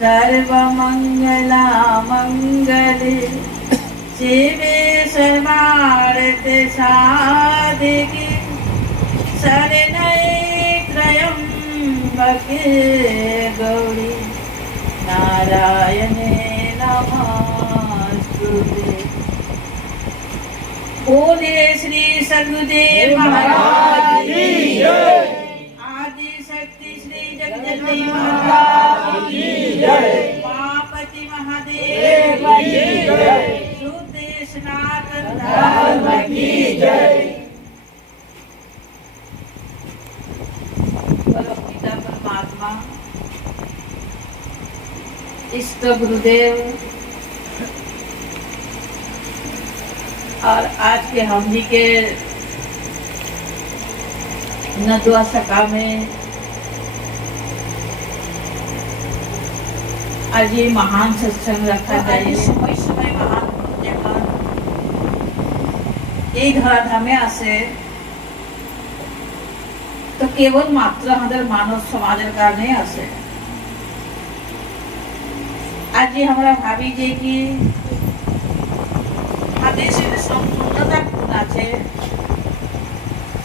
सर्वमंगला मंगले शिवे सर्वार्थ साधिके शरण्ये त्र्यंबके गौरी नारायणे नमस्तुते। बोले श्री सद्गुरुदेव महाराज की जय। आदि शक्ति श्री जगदम्बे माता की जय। मापति महादेव की जय। शुद्ध सनातन धर्म की जय। परमपिता परमात्मा इष्ट गुरुदेव और आज के हम जी के नदवा सका में आज ये महान सत्संग रखा जाए। समय समय महान এই ধরাধামে আসে তো কেবল মাত্র আমাদের মানব সমাজের কারণে আসে। আজ আমরা ভাবি যে কি देशेर सम्पूर्णता गुण आछे।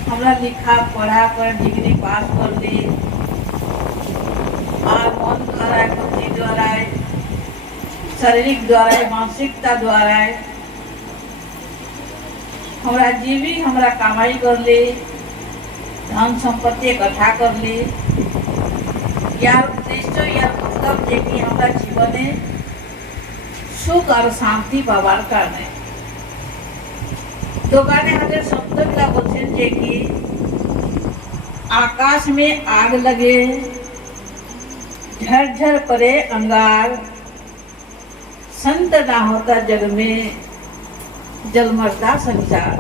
हमरा लिखा पढ़ा कर डिग्री पास करले और मन द्वारा बुद्धि द्वारा शारीरिक द्वारा मानसिकता द्वारा हमरा जीवी हमरा कमाई करले धन सम्पत्ति इकट्ठा करले यार उद्देश्य यार मतलब जे कि हमरा जीवने सुख और शांति पावार कारणे दोकाने हमारे संतोला बोलছেন যে কি आकाश में आग लगे झरझर पड़े अंगार संत ना होता जग में जलमरता संसार।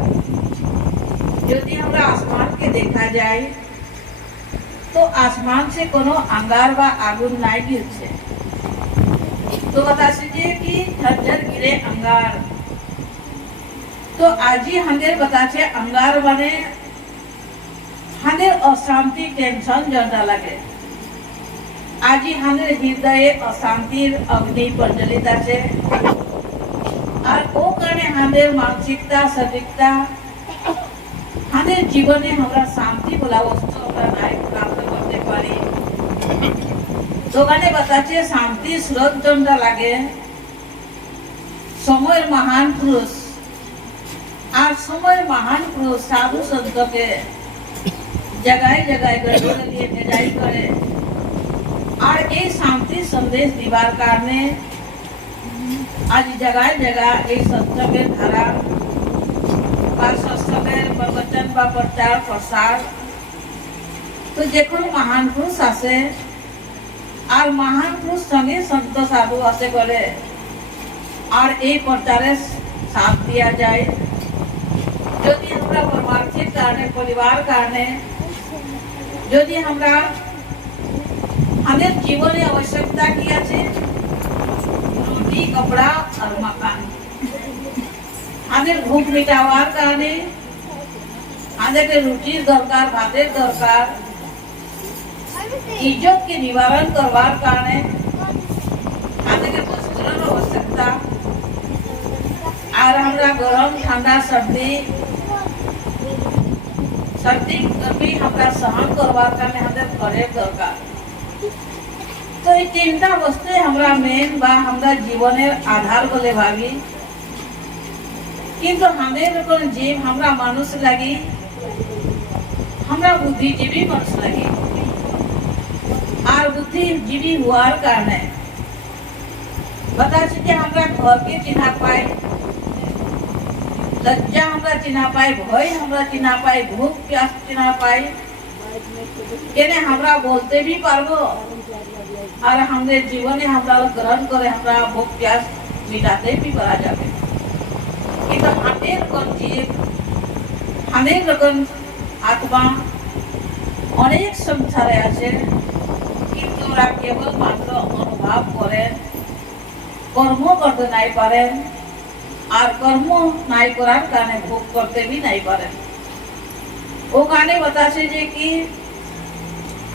यदि हमरा आसमान के देखा जाए तो आसमान से कोनो अंगार बा आगुन नहीं गिरছে तो बतासे जे कि झरझर गिरे अंगार। तो आज ही हमें बताचे अंगार बने हमें अशांति टेंशन ज्यादा लगे। आज ही हमें हृदय अशांति अग्नि प्रज्वलित আছে और वो कारण हमें मानसिकता शारीरिकता हमें जीवने हमरा शांति बोला वस्तु हमरा नहीं प्राप्त करते पारी। तो गाने बताचे शांति स्रोत ज्यादा लगे समय महान पुरुष আর সময় महान पुरुष साधु संत के जगह जगह गलिए भेजाई करे और ये शांति संदेश दीवार कारणे आज जगह जगह ये सत्संगेर धारा सत्संगेर प्रवचन बा प्रचार प्रसार तो जेको महान पुरुष आसे और महान पुरुष संगे संत साधु आसे करे और ये प्रचारे साथ दिया जाए। यदि हमरा परमार्थिक कारणे परिवार कारणे यदि हमरा हमें जीवने आवश्यकता की আছে रोटी कपड़ा और मकान हमें भूख मिटावार कारणे हमें रोटी दरकार भातेर दरकार इज्जत के निवारण करवार कारणे हमें वस्त्रेर आवश्यकता और हमरा गरम ठंडा सर्दी गर्मी हमरा सहन करवार कारणे हमारे घरेर दरकार। तो ये तीनटा वस्तु हमरा मेन बा हमरा जीवनेर आधार बोले भाबी। किन्तु हमें जीव हमरा मानुष लगी हमरा बुद्धिजीवी मानुष लगी और बुद्धिजीवी हुआर कारणे बता हमरा घर के चिन्हा पाए लज्जा हमरा चिन्हा पाए भय हमरा चिन्हा पाए भूख प्यास चिन्हा पाए केने हमरा बोलते भी पारबो और हमरे जीवने हमरा ग्रहण करे हमरा भूख प्यास मिटाते भी पारा जाबे। किंतु हमें कोन जीव हमें रकम आत्मा अनेक संसारे आछे किंतु ओरा केवल मात्र अनुभव करें कर्म करते नहीं पारें और कर्म नहीं करार कारणे भोग करते भी नहीं पारें। वो गाने बतासे जे कि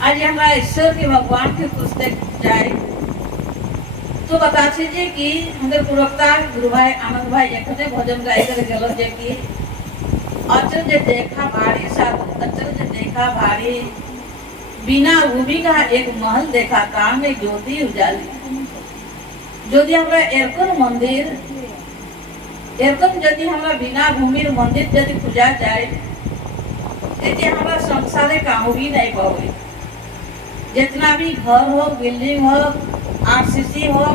आज हमरा ईश्वर के भगवान के पूछते जाए तो बताছে যে কি আমাদের প্রবক্তা গুরু ভাই আনন্দ ভাই এখানে ভজন গাই করে গেল যে কি अचल जे देखा भारी साधु अचल जे देखा भारी बिना भूमि का एक महल देखा काम में ज्योति उजाली যদি আমরা এরকম মন্দির এরকম যদি আমরা বিনা ভূমির মন্দির যদি পূজা যায় এতে আমরা সংসারে काहू भी नहीं पाओगे जितना भी घर हो बिल्डिंग हो आरसीसी हो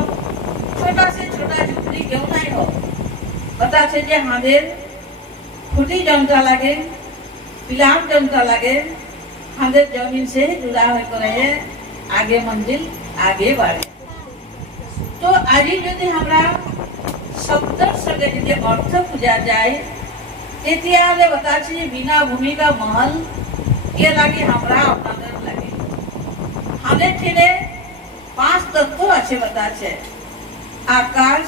छोटा से छोटा झुपड़ी क्यों नहीं हो पता छे जे আমাদের खुटी जंटा लगे पिलाम जंटा लगे আমাদের जमीन से जुड़ा हो करे आगे मंजिल आगे बढ़े तो आज যদি আমরা শব্দের সঙ্গে যদি অর্থ পূজা যায় তেতিয়ালে बताছি বিনা ভূমি का महल के লাগে আমরা আপনাদের লাগে আমাদের ठेले पांच तत्व আছে बताছে आकाश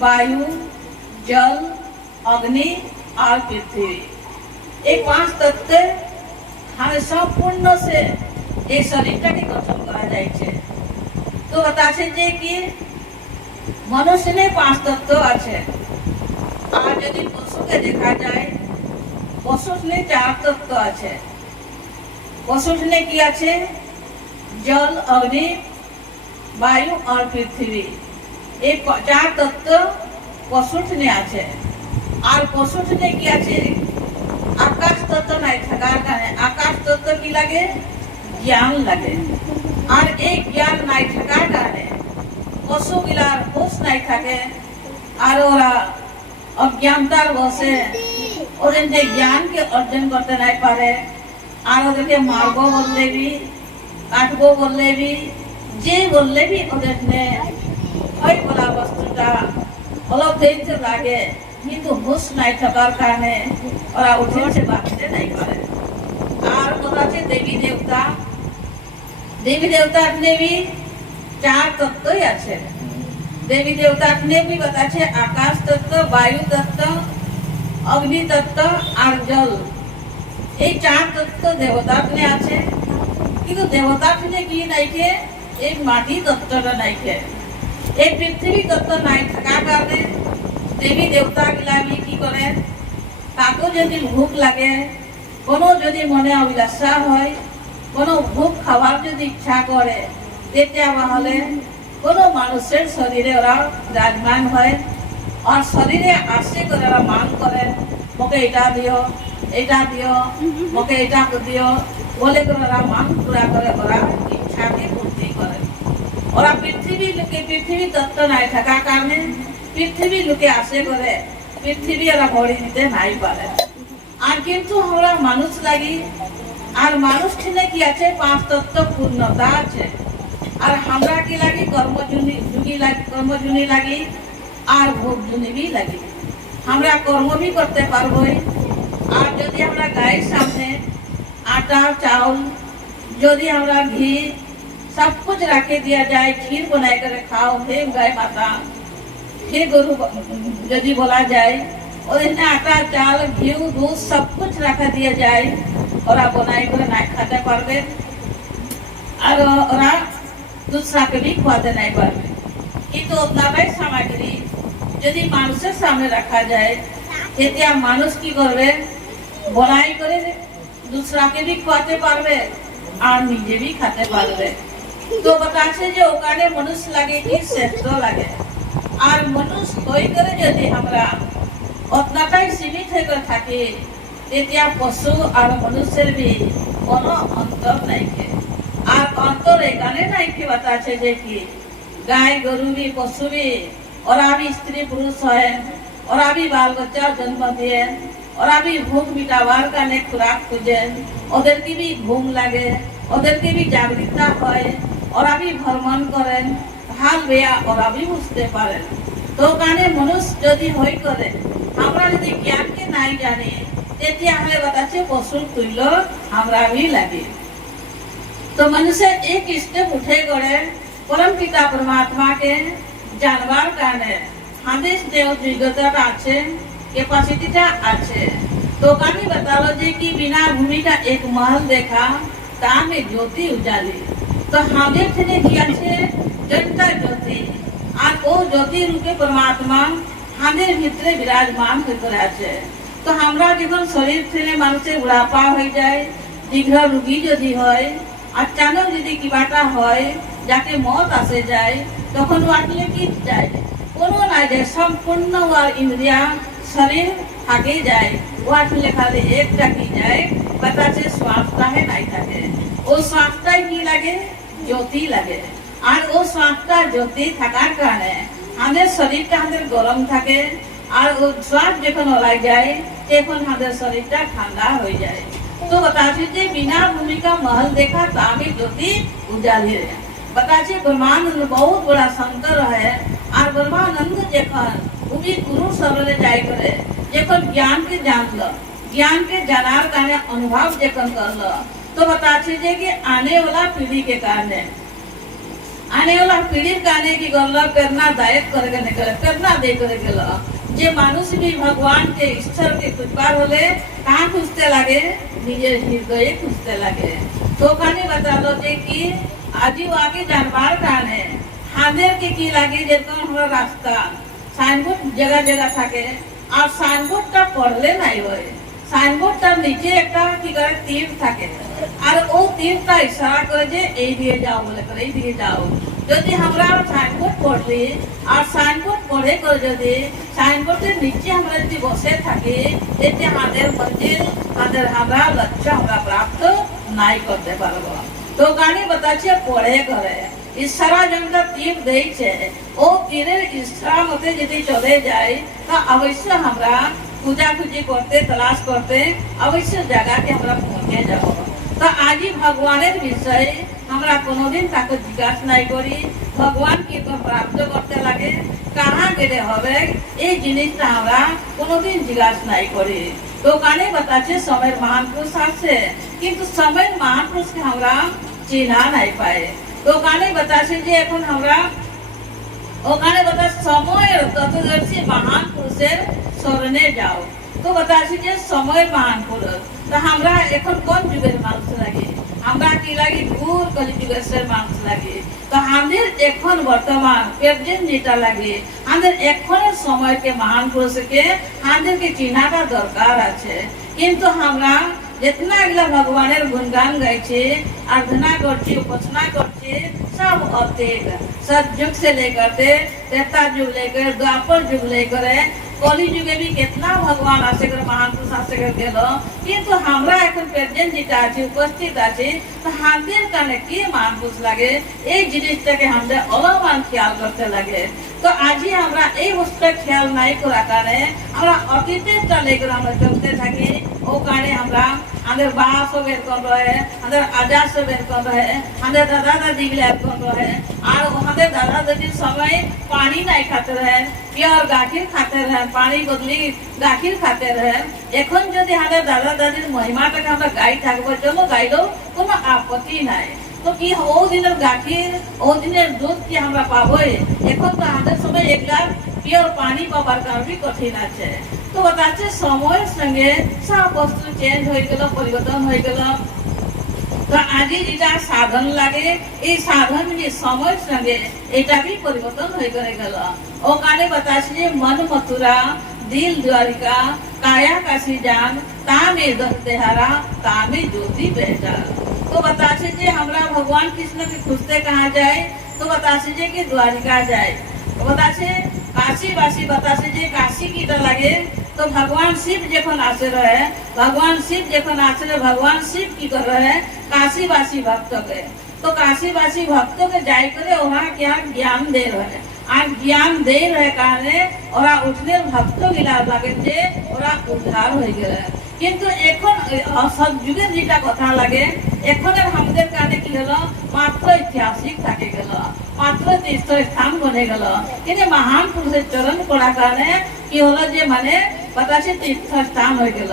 वायु जल अग्नि और पृथ्वी এই পাঁচ তত্ত্ব हमें संपूर्ण से এই শরীরটাকে গঠন করা যাচ্ছে তো बताছে যে কি मनुष्य ने पांच तत्व আছে আর যদি পশুকে দেখা যায় পশুর ने चार तत्व আছে পশুর ने কি আছে जल अग्नि वायु और पृथ्वी এই চার तत्व পশুর ने আছে আর পশুর ने কি আছে आकाश तत्व নাই থাকার কারণে आकाश तत्व কি লাগে জ্ঞান লাগে আর এই জ্ঞান নাই থাকার কারণে পশুগুলার হুঁশ নাই থাকে আর ওরা অজ্ঞানতার বসে ওদের যে জ্ঞানকে অর্জন করতে নাই পারে আর ওদেরকে মারবো বললে भी কাটবো বললে भी যে বললে भी ওদের নে ওই বলা বস্তুটা অলপ দেখতে লাগে কিন্তু হুঁশ নাই থাকার কারণে ওরা উঠে উঠে বাঁচতে নাই পারে আর বলাছে দেবী देवता ने भी चार तत्व ही আছে देवी देवता ने भी बताছে आकाश तत्व वायु तत्व अग्नि तत्व और जल এই চার তত্ত্ব দেবতা ने আছে কিন্তু দেবতা ने কি নাইকে এই মাটি তত্ত্বটা নাইকে এই পৃথিবী তত্ত্ব নাই থাকার কারণে দেবী দেবতা গুলা কি করে কাকো যদি ভুক লাগে কোনো যদি মনে অভিলাষা হয় কোনো ভুক খাওয়ার যদি ইচ্ছা করে তেতিয়া হলে কোনো মানুষের শরীরে ওরা বিরাজমান হয় আর শরীরে আসে করে ওরা মান করে মোকে এটা দিও মোকে এটা দিও বলে করে ওরা মান পুরা করে ওরা ইচ্ছাকে পূর্তি করে ওরা পৃথিবী তত্ত্ব নাই থাকার কারণে পৃথিবী লোকে আসে করে পৃথিবী ওরা ভরি দিতে নাই পারে আর কিন্তু আমরা মানুষ লাগি আর মানুষ ঠিনে কি আছে পাঁচ তত্ত্ব পূর্ণতা আছে আর আমরা কি লাগি কর্মজুনি লাগি আর ভোগজুনি भी লাগি আমরা কর্ম भी করতে পারবো আর যদি আমরা গায়ের সামনে आटा चावल যদি আমরা ঘি सब कुछ रखे दिया जाए खीर बनाए कर खाओ हे गाय माता हे गरु यदि बोला जाए और इन्हें आटा चावल घी दूध सब कुछ रखा दिया जाए और आप बनाए कर ना खाते पारबे और ओरा दूसरा के भी खाते नहीं पारबे किंतु अपना भाई सामग्री यदि मानुषের सामने रखा जाए তেতিয়া মানুষ কি করবে बनाई করে दूसरा के भी खाते पारबे और নিজে भी खाते पारबे तो बताছে যে ওখানে মানুষ লাগে কি শ্রেষ্ঠ লাগে আর মানুষ হই করে যদি আমরা অতটাই সীমিত হয়ে করে থাকি তেতিয়া পশু আর মানুষের भी কোনো অন্তর নাই আর অন্তর এখানে নাই কি बताছে যে কি गाय गरु भी पशु भी और भी स्त्री पुरुष है और भी बाल बच्चा जन्म दिए और भी भूख मिटावार का ने खुराक खुजे ওদের কি भी घूम লাগে ওদেরকে भी जागृतता হয় और भी भ्रमण करें हाल बेया और भी बुझते पारें तो काने मनुष्य যদি হই করে আমরা যদি জ্ঞানকে নাই জানি তেতিয়া हमें बताছে পশুর তুল্য আমরা भी লাগে तो मनुष्य एक स्टेप उठे गड़े परम पिता परमात्मा के जानवर काने हादेश देव যোগ্যতাটা আছে कैपेसिटीটা আছে तो कानी बतालो जे कि बिना भूमि का एक महल देखा ता में ज्योति उजाली तो हमें ठने की আছে জনতা জ্যোতি ও জ্যোতি রূপে পরমাত্মা আমাদের ভিতরে বিরাজমান হয়ে করে আছে। তো আমরা যখন শরীর ছেড়ে মানুষের বুড়াপা হয়ে যায়, দীর্ঘ রোগী যদি হয়, अचानक যদি কিবাটা হয়, যাকে মত আসে যায়, তখন আসলে কি যায়, কোনো না যায়, সম্পূর্ণ ওর ইন্দ্রিয়া শরীর থাকে যায়, ও আসলে খালি একটা কি যায়, বাতাসে শ্বাসটা নাই থাকে, ও শ্বাসটাই কি লাগে, জ্যোতি লাগে। আর ও শ্বাসটা জ্যোতি থাকার কারণে আমাদের শরীরটা আমাদের গরম থাকে, আর ও শ্বাস যখন ওলাই যায় তখন আমাদের শরীরটা ঠান্ডা হয়ে যায়। तो बताते थे बिना भूमि का महल देखा तामी ज्योति उजाले। बताते ब्रह्मानंद बहुत बड़ा शंकर है, और ब्रह्मानंद जखन उभी गुरु सरले जाय करे, जखन ज्ञान के जान लो, ज्ञान के जानार काने अनुभव जखन कर लो, तो बताते थे कि आने वाला पीढ़ी के कारण, आने वाला पीढ़ी काने की गल्ला प्रेरणा दायक करके निकले, प्रेरणा दे करे गेलो। जे मानुष भी भगवान के ईश्वर के कृपा होले कहाँ खुजते लगे, निजेर हृदय खुजते लगे। तो खाने बता लो जे कि आजी आगे जानवर काने हादेर के की लगे जेरकम हमरा रास्ता साइनबोर्ड जगह जगह থাকে, আর সাইনবোর্ডটা পড়লে নাই হয়, সাইনবোর্ডটার নিচে একটা কি করে তীর থাকে, আর ও তীরটা ইশারা করে যে এই দিকে যাও বলে করে এই দিকে যাও। যদি আমরা সাইনবোর্ড পড়লি আর সাইনবোর্ড পড়ে করে যদি সাইনবোর্ডের নিচে আমরা যদি বসে থাকি, এতে আমাদের মঞ্জিল আমাদের আমরা লক্ষ্য আমরা প্রাপ্ত নাই করতে পারবো। তো গানি बताচ্ছে পড়ে করে ইশারা যেটা তীর দেইছে, ও তীরের ইশারা মতে যদি চলে যায় তা অবশ্য আমরা খুঁজাখুঁজি করতে तलाश করতে অবশ্য জায়গাতে আমরা পৌঁছে যাব। তো আজি ভগবানের বিষয়ে আমরা কোনোদিন তাকে জিজ্ঞাসা নাই করি, ভগবান কি প্রাপ্ত করতে লাগে, কাহা গেলে হবে, এই জিনিসটা আমরা কোনোদিন জিজ্ঞাসা নাই করি। তো কানে बताচ্ছে সময়ের মহান পুরুষ আছে, কিন্তু সময়ের মহান পুরুষকে আমরা চিনা নাই পায়। তো কানে बताচ্ছে যে এখন আমরা ওখানে বতা সময়ের তত্ত্বদর্শী মহান পুরুষের শরণে যাও। তো बताচ্ছে যে সময়ের মহান পুরুষ, তা আমরা এখন কোন যুগের মানুষ লাগে, আমরা কি লাগি ঘুর কলিযুগের মানুষ লাগে। তো আমাদের এখন বর্তমান প্রেজেন্ট যেটা লাগে, আমাদের এখনের সময়কে মহান পুরুষকে আমাদেরকে চিনাটা দরকার আছে। কিন্তু আমরা जितना अगला भगवान गुणगान गाइছে, आराधना करছে, उपासना करছে, सब अतीत सतयुग से लेकर त्रेता युग लेकर द्वापर युग लेकर कलि युगे भी कितना भगवान आसे कर महान पुरुष आसे कर गेलो, কিন্তু আমরা এখন প্রেজেন্ট যেটা আছে উপস্থিত আছে, তো আমাদের কানে কি महान पुरुष লাগে, এই জিনিসটাকে আমরা অলমান খেয়াল করতে লাগে। তো আজি আমরা এই বস্তুটা খেয়াল নাই করার কারণে আমরা অতীতেরটা লেগে আমরা চলতে থাকি। ও কারণে আমরা আমাদের বাপ সব বের कर रहे हैं, আমাদের আজাদ সব বের कर रहे हैं, আমাদের দাদা দাদি বের कर रहे हैं, আর আমাদের দাদা দাদির সময় পানি নাই খাতে रहे, পিওর গাখির খাতে रहे, পানি বদলি গাখির খাতে रहे। এখন যদি আমাদের দাদা দাদির মহিমাটাকে আমরা গাই থাকবো, চলো গাইলেও কোনো আপত্তি নাই। তো কি ও দিনের গাখির ও দিনের দুধ কি আমরা পাবোই? এখন তো আমাদের সময় এক গ্লাস পিওর পানি পাবার কারণে কঠিন আছে। তো बताচ্ছে সময়ের সঙ্গে সব বস্তু চেঞ্জ হয়ে গেল, পরিবর্তন হয়ে গেল। তো আজি যেটা সাধন লাগে, এই সাধন যে সময়ের সঙ্গে এটা भी পরিবর্তন হয়ে গেল। ও কানে बताচ্ছে যে মন মথুরা দিল দ্বারিকা কায়া কাশি जान तामे दहतेहारा तामे ज्योति बेटा। तो बताচ্ছে যে আমরা ভগবান কৃষ্ণকে খুঁজতে कहाँ जाए, तो बताচ্ছে যে कि द्वारिका जाए। तो बताচ্ছে काशीवासी बताচ্ছে যে काशी कीटा লাগে। तो भगवान शिव जखन आसे रहे, भगवान शिव जखन आसे रहे, भगवान शिव की कर रहे काशीवासी भक्त के। तो काशीवासी भक्त के जाय करे वहाँ क्या ज्ञान दे रहे, আর জ্ঞান দেই রহে কারণে ওরা উঠলে ভক্ত গিলা লাগে যে ওরা উদ্ধার হয়ে গেলে। কিন্তু এখন সৎযুগের যেটা কথা লাগে, এখন আমাদের কানে কি হলো, মাত্র ঐতিহাসিক থাকে গেল, মাত্র তীর্থস্থান বনে গেল। কিন্তু মহান পুরুষের চরণ পড়ার কারণে কি হলো যে মানে बताচ্ছে তীর্থস্থান হয়ে গেল।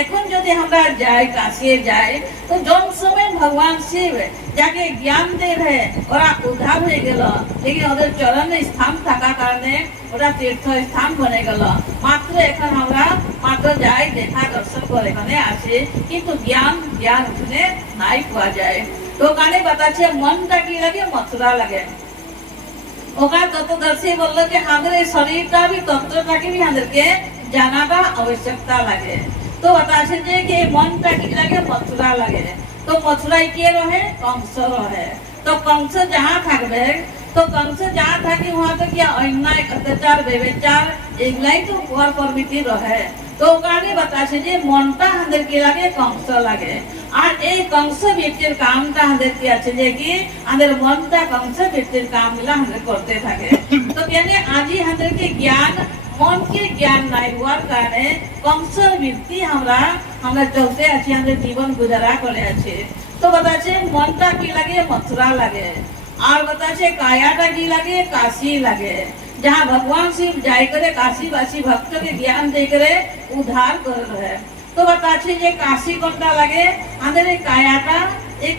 এখন যদি আমরা যাই কাশী যাই, তো জন সময় ভগবান শিব যাকে জ্ঞান দে রহে ওরা উদ্ধার হয়ে গেল, लेकिन ওদের চরণে স্থান থাকার কারণে ওরা তীর্থস্থান বনে গেল। মাত্র এখন আমরা মাত্র যাই দেখা দর্শন করে এখানে আসে, কিন্তু জ্ঞান ওখানে নাই পাওয়া যায়। তো কানে बताচ্ছে মনটা কি লাগে, মথুরা লাগে। ওখানে তত্ত্বদর্শী বললো যে আমাদের এই শরীরটা भी তন্ত্রটাকে भी আমাদেরকে জানাটা আবশ্যকতা লাগে। তো बताছে যে কি মনটা কি লাগে মথুরা লাগে। তো মথুরায় কে রহে কংস রহে। তো কংস जहां থাকবে তো কংস जहां থাকে वहां তো কি অন্যায় অত্যাচার ব্যভিচার এগুলাই তো হওয়ার প্রবৃত্তি রহে। তো ওখানে बताছে যে মনটা আমাদের কি লাগে কংস লাগে। আর এই কংস ব্যক্তির কামটা আমাদের কি আছে যে কি আমাদের মনটা কংস ব্যক্তির কামগুলো আমাদের করতে থাকে। তো কেন আজি আমাদেরকে জ্ঞান মন के ज्ञान নাই হওয়ার কারণে কংস ব্যক্তি আমরা চলতে আছি আমাদের জীবন গুজারা করে আছে। তো बताছে মনটা কি লাগে মথুরা লাগে। আর बताছে কায়াটা কি লাগে কাশী লাগে। जहाँ भगवान शिव जाय करे काशी वासी भक्त के ज्ञान दे करे उद्धार कर रहे। तो बताছে যে কাশী কোনটা লাগে আমাদের এই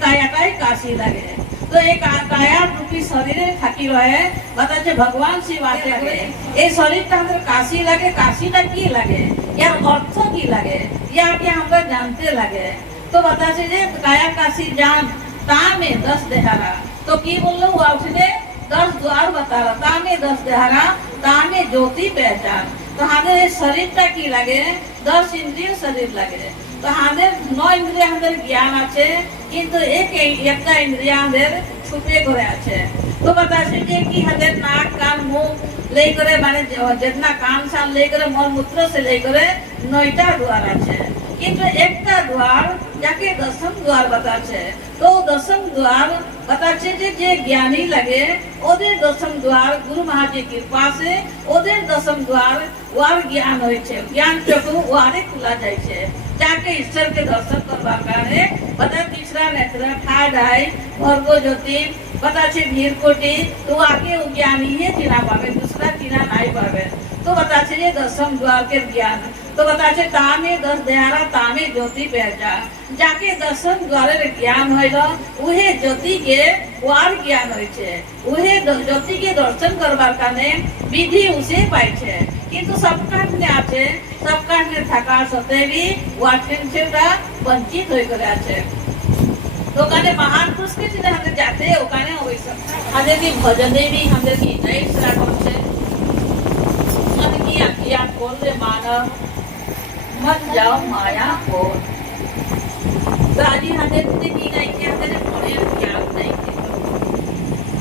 কায়াটাই কাশী লাগে। তো এই কায়া রূপী শরীরে থাকি রহে बताছে ভগবান শিব আসে লাগে। এই শরীরটা আমাদের কাশী লাগে। কাশীটা কি লাগে এর অর্থ কি লাগে ইয়াকে আমরা জানতে লাগে। তো बताছে যে কায়া কাশী জান তামে 10 দেহারা। তো কি বললো ওখানে 10 द्वार बता रहा तामे 10 देहारा तामे ज्योति पहचान। तो हमारे शरीरটা কি লাগে 10 इंद्रिय शरीर লাগে। তো আমাদের 9 इंद्रिय আমাদের জ্ঞান আছে কিন্তু একটা इंद्रिय আমাদের ছুপে করে আছে। তো बताছে যে কি আমাদের নাক কান মুখ লে করে মানে जितना कान शान ले करे मल मूत्र से ले करे 9টা द्वार আছে। কিন্তু একটা द्वार যাকে দশম द्वार बताছে। তো দশম द्वार बताছে যে জ্ঞানী লাগে ওদের দশম द्वार गुरु महाराज कृपा से ওদের দশম द्वार ওয়ার জ্ঞান হয়েছে। জ্ঞান চক্ষু ওয়ারে খোলা যাইছে যাকে ঈশ্বর के दर्शन करবার কারণে बता तीसरा नेत्र थर्ड आई भर्ग ज्योति बताছে भीर कोटि तो आके वो ज्ञानी ही चिना पावे दूसरा चिना नहीं पावे। तो बताছে যে दशम द्वार के ज्ञान। तो बताছে तामे 10 देहारा तामे ज्योति पहचान। যাকে দশম দ্বারের জ্ঞান হইল উহে জ্যোতিকে ওয়ার জ্ঞান হয়েছে। উহে জ্যোতিকে দর্শন করবার কারণে বিধি উসে পাইছে। কিন্তু সবকানে আছে সবকানে থাকার সত্ত্বেও भी ওয়াটেনটা বঞ্চিত হয়ে করে আছে। তো ওখানে মহান পুরুষকে যদি আমাদের যাতে ওখানে আমাদের কি ভজনে भी আমাদের কি नहीं सरा করছে मन की आज्ञा खोल रे मानव मत जाओ माया को। তো আজি হাতের মধ্যে কি নাই কি আমাদের মনের জ্ঞান নাই।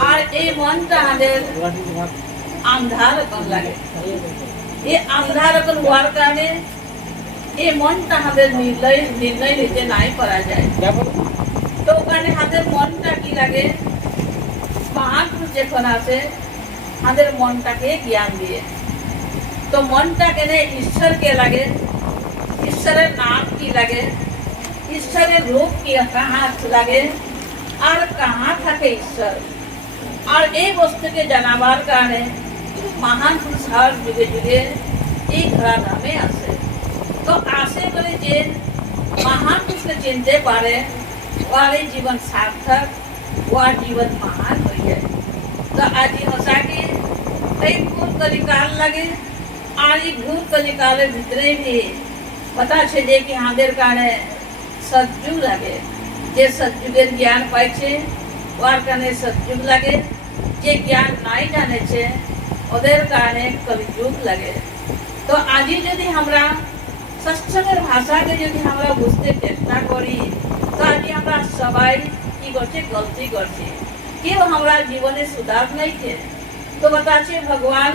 আর এই মনটা আমাদের আন্ধার কোন লাগে। এই আন্ধার কোন হওয়ার কারণে এই মনটা আমাদের নির্ণয় নিতে নাই করা যায়। তো ওখানে আমাদের মনটা কি লাগে মহাপুরুষ যখন আছে আমাদের মনটাকে জ্ঞান দিয়ে। তো মনটাকে ঈশ্বরকে লাগে। ঈশ্বরের নাম কি লাগে ঈশ্বরের রূপ কি কাহা লাগে আর কাহা থাকে ঈশ্বর। আর এই বস্তুকে জানাবার কারণে মহান পুরুষ হর যুগে যুগে এই ধরাধামে আসে। তো আসে বলে যে মহান পুরুষকে চিনতে পারে ওর এই জীবন সার্থক ওর জীবন মহান হয়ে যায়। তো আজি হসাকে এই ভূত কলিকাল লাগে। আর এই ভূত কলিকালের ভিতরে भी बताছে যে কি আমাদের কারণে সৎযুগ লাগে। যে সৎযুগের জ্ঞান পাইছে ওর কারণে সৎযুগ লাগে। যে জ্ঞান নাই জানেছে ওদের কারণে কলিযুগ লাগে। তো আজি যদি আমরা সৎসঙ্গের ভাষাকে যদি আমরা বুঝতে চেষ্টা করি তো আজি আমরা সবাই কি করছে গলতি করছি কেউ আমরা জীবনে সুধার নাই কে। তো बताছে ভগবান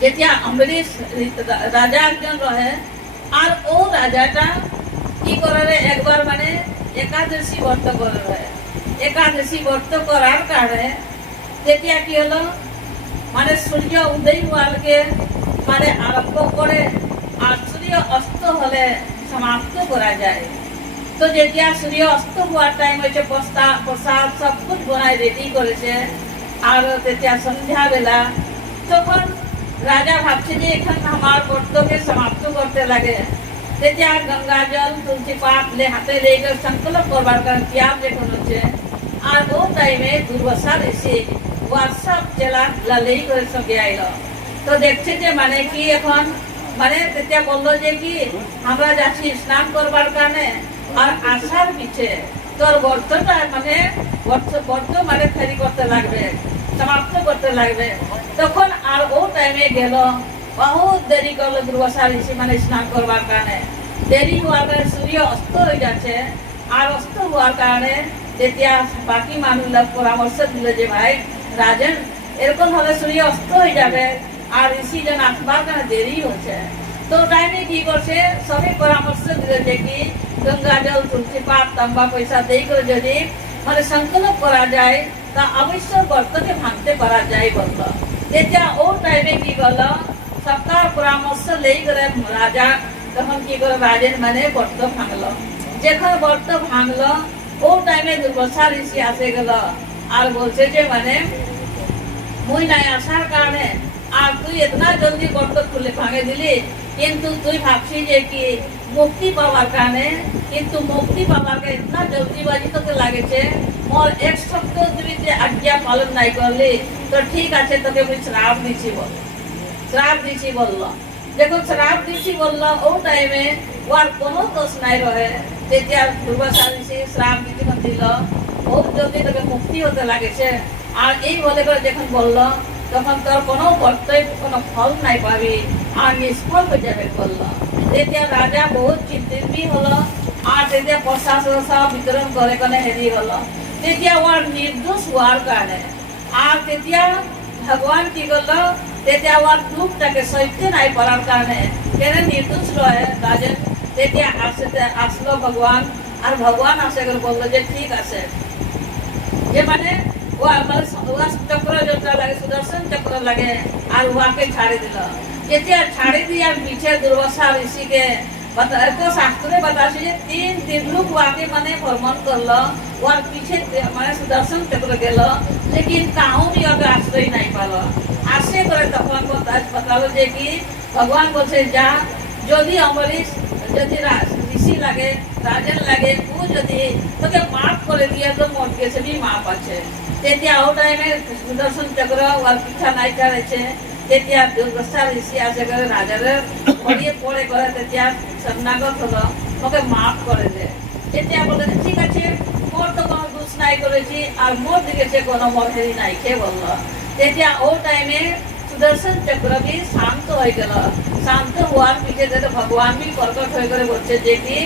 যেতিয়া অম্বরীশ রাজা একজন রহে আর ও রাজাটা কি করে একবার মানে একাদশী ব্রত করে রহে। একাদশী ব্রত করার কারণে তেতিয়া কি হলো মানে সূর্য উদয় হওয়াকে মানে আরম্ভ করে আর সূর্য অস্ত হলে সমাপ্ত করা যায়। তো যেতিয়া সূর্য অস্ত হওয়ার টাইম হয়েছে প্রসাদ সব কিছু বনায় রেডি করেছে আর তেতিয়া সন্ধ্যা বেলা তখন রাজা ভাবছে যে এখন আমার ব্রতকে সমাপ্ত করতে লাগে। তেতিয়া গঙ্গা জল তুলসী পাত হাতে লেগে সংকল্প করবার কারণ ত্যাগ যখন হচ্ছে আর ও টাইমে দুর্বাসা এসে হোয়াটসঅ্যাপ জেলা লালেই করে সঙ্গে আইল। তো দেখছে যে মানে কি এখন মানে তেতিয়া বললো যে কি আমরা যাচ্ছি স্নান করবার কারণে আর আসার পিছে তোর ব্রতটা মানে ব্রত মানে ফেরি করতে লাগবে। সমাপ্ত করতে লাগবে। তখন আর ও টাইমে গেল, বহুত দেরি করলো দুর্বাসা ঋষি মানে স্নান করবার কারণে। দেরি হওয়ার কারণে সূর্য অস্ত হয়ে যাচ্ছে। আর অস্ত হওয়ার কারণে যেতিয়া বাকি মানুষরা পরামর্শ দিল যে ভাই রাজন, এরকম হলে সূর্য অস্ত হয়ে যাবে আর ঋষি জন আসবার কারণে দেরি হচ্ছে। তো টাইমে কি করছে, সবাই পরামর্শ দিল যে কি গঙ্গা জল, তুলসী পাত, তাম্বা পয়সা দেই করে যদি মানে সংকল্প করা যায় তা অবশ্য ব্রতকে ভাঙতে পারা যায় বলল। তেতিয়া ও টাইমে কি করলো, সবকার পরামর্শ লেই করে রাজা তখন কি করে রাজের মানে ব্রত ভাঙলো। যখন ব্রত ভাঙলো ও টাইমে দুর্বাসা ঋষি আসে গেল আর বলছে যে মানে মুই নাই আসার কারণে আর তুই এতনা জলদি ব্রত খুলে ভাঙে দিলি, কিন্তু তুই ভাবছি যে কি মুক্তি পাওয়ার কারণে, কিন্তু মুক্তি পাওয়ার এতনা জলদিবাজি তোকে লাগেছে। মোর এক সপ্তাহ তুই যে আজ্ঞা পালন নাই করলি, তো ঠিক আছে তোকে মুই শ্রাপ দিচ্ছি বল, শ্রাপ দিচ্ছি বললো। যখন শ্রাপ দিচ্ছি বললো ও টাইমে ওর কোনো দোষ নাই রহে। তেতিয়া দুর্বাসা ঋষি শ্রাপ দিল, বহুত জলদি তোকে মুক্তি হতে লাগেছে। আর এই বলে করে যখন বললো তখন তোর কোনো বর্তই কোনো ফল নাই পাবি আর নিষ্ফল হয়ে যাবে বললো। তেতিয়া রাজা বহুত চিন্তিত হলো আর তেতিয়া প্রসাদ বিতরণ করে কোনে হেরি হলো। তেতিয়া ওর নির্দোষ হওয়ার কারণে আর তেতিয়া ভগবান কি করলো, তেতিয়া ওর দুঃখটাকে সইতে নাই পারার কারণে কেন নির্দোষ রয়ে রাজন। তেতিয়া আসলো ভগবান আর ভগবান আসে করে বললো যে ঠিক আছে, যে মানে ও মানে চক্র যেটা লাগে সুদর্শন চক্র লাগে আর ওকে ছাড়ি দিল। যেতিয়া ছাড়ি দিয়ে পিছে দুর্বাসা ঋষিকে তো শাস্ত্রে বাতাসে যে 3 তিনলোক ওকে মানে ভ্রমণ করলো, ওর পিছে মানে সুদর্শন চক্র গেল, লেকিন তাও भी ওকে আশ্রয় নাই পালো। আসে করে তখন বতালো যে কি ভগবান বলছে যা, যদি অমরিশ যদি ঋষি লাগে রাজন লাগে ও যদি তোকে মাফ করে দিয়ে তো মোট গেছে भी মাপ আছে। তেতিয়া ও টাইমে সুদর্শন চক্র ওর পিছা নাই ছাড়েছে। তেতিয়া দুর্বাসা ঋষি আসে করে রাজারে পড়িয়ে পড়ে করে তেতিয়া শরণাগত হলো, ওকে মাফ করে দে। তেতিয়া বলে ঠিক আছে, মোর তো কোনো দোষ নাই করেছি আর মোর দিকে সে কোনো মরহেরি নাই কে বললো। তেতিয়া ও টাইমে সুদর্শন চক্র भी শান্ত হয়ে গেল। শান্ত হওয়ার পিছে যেটা ভগবান भी প্রকট হয়ে করে বলছে যে কি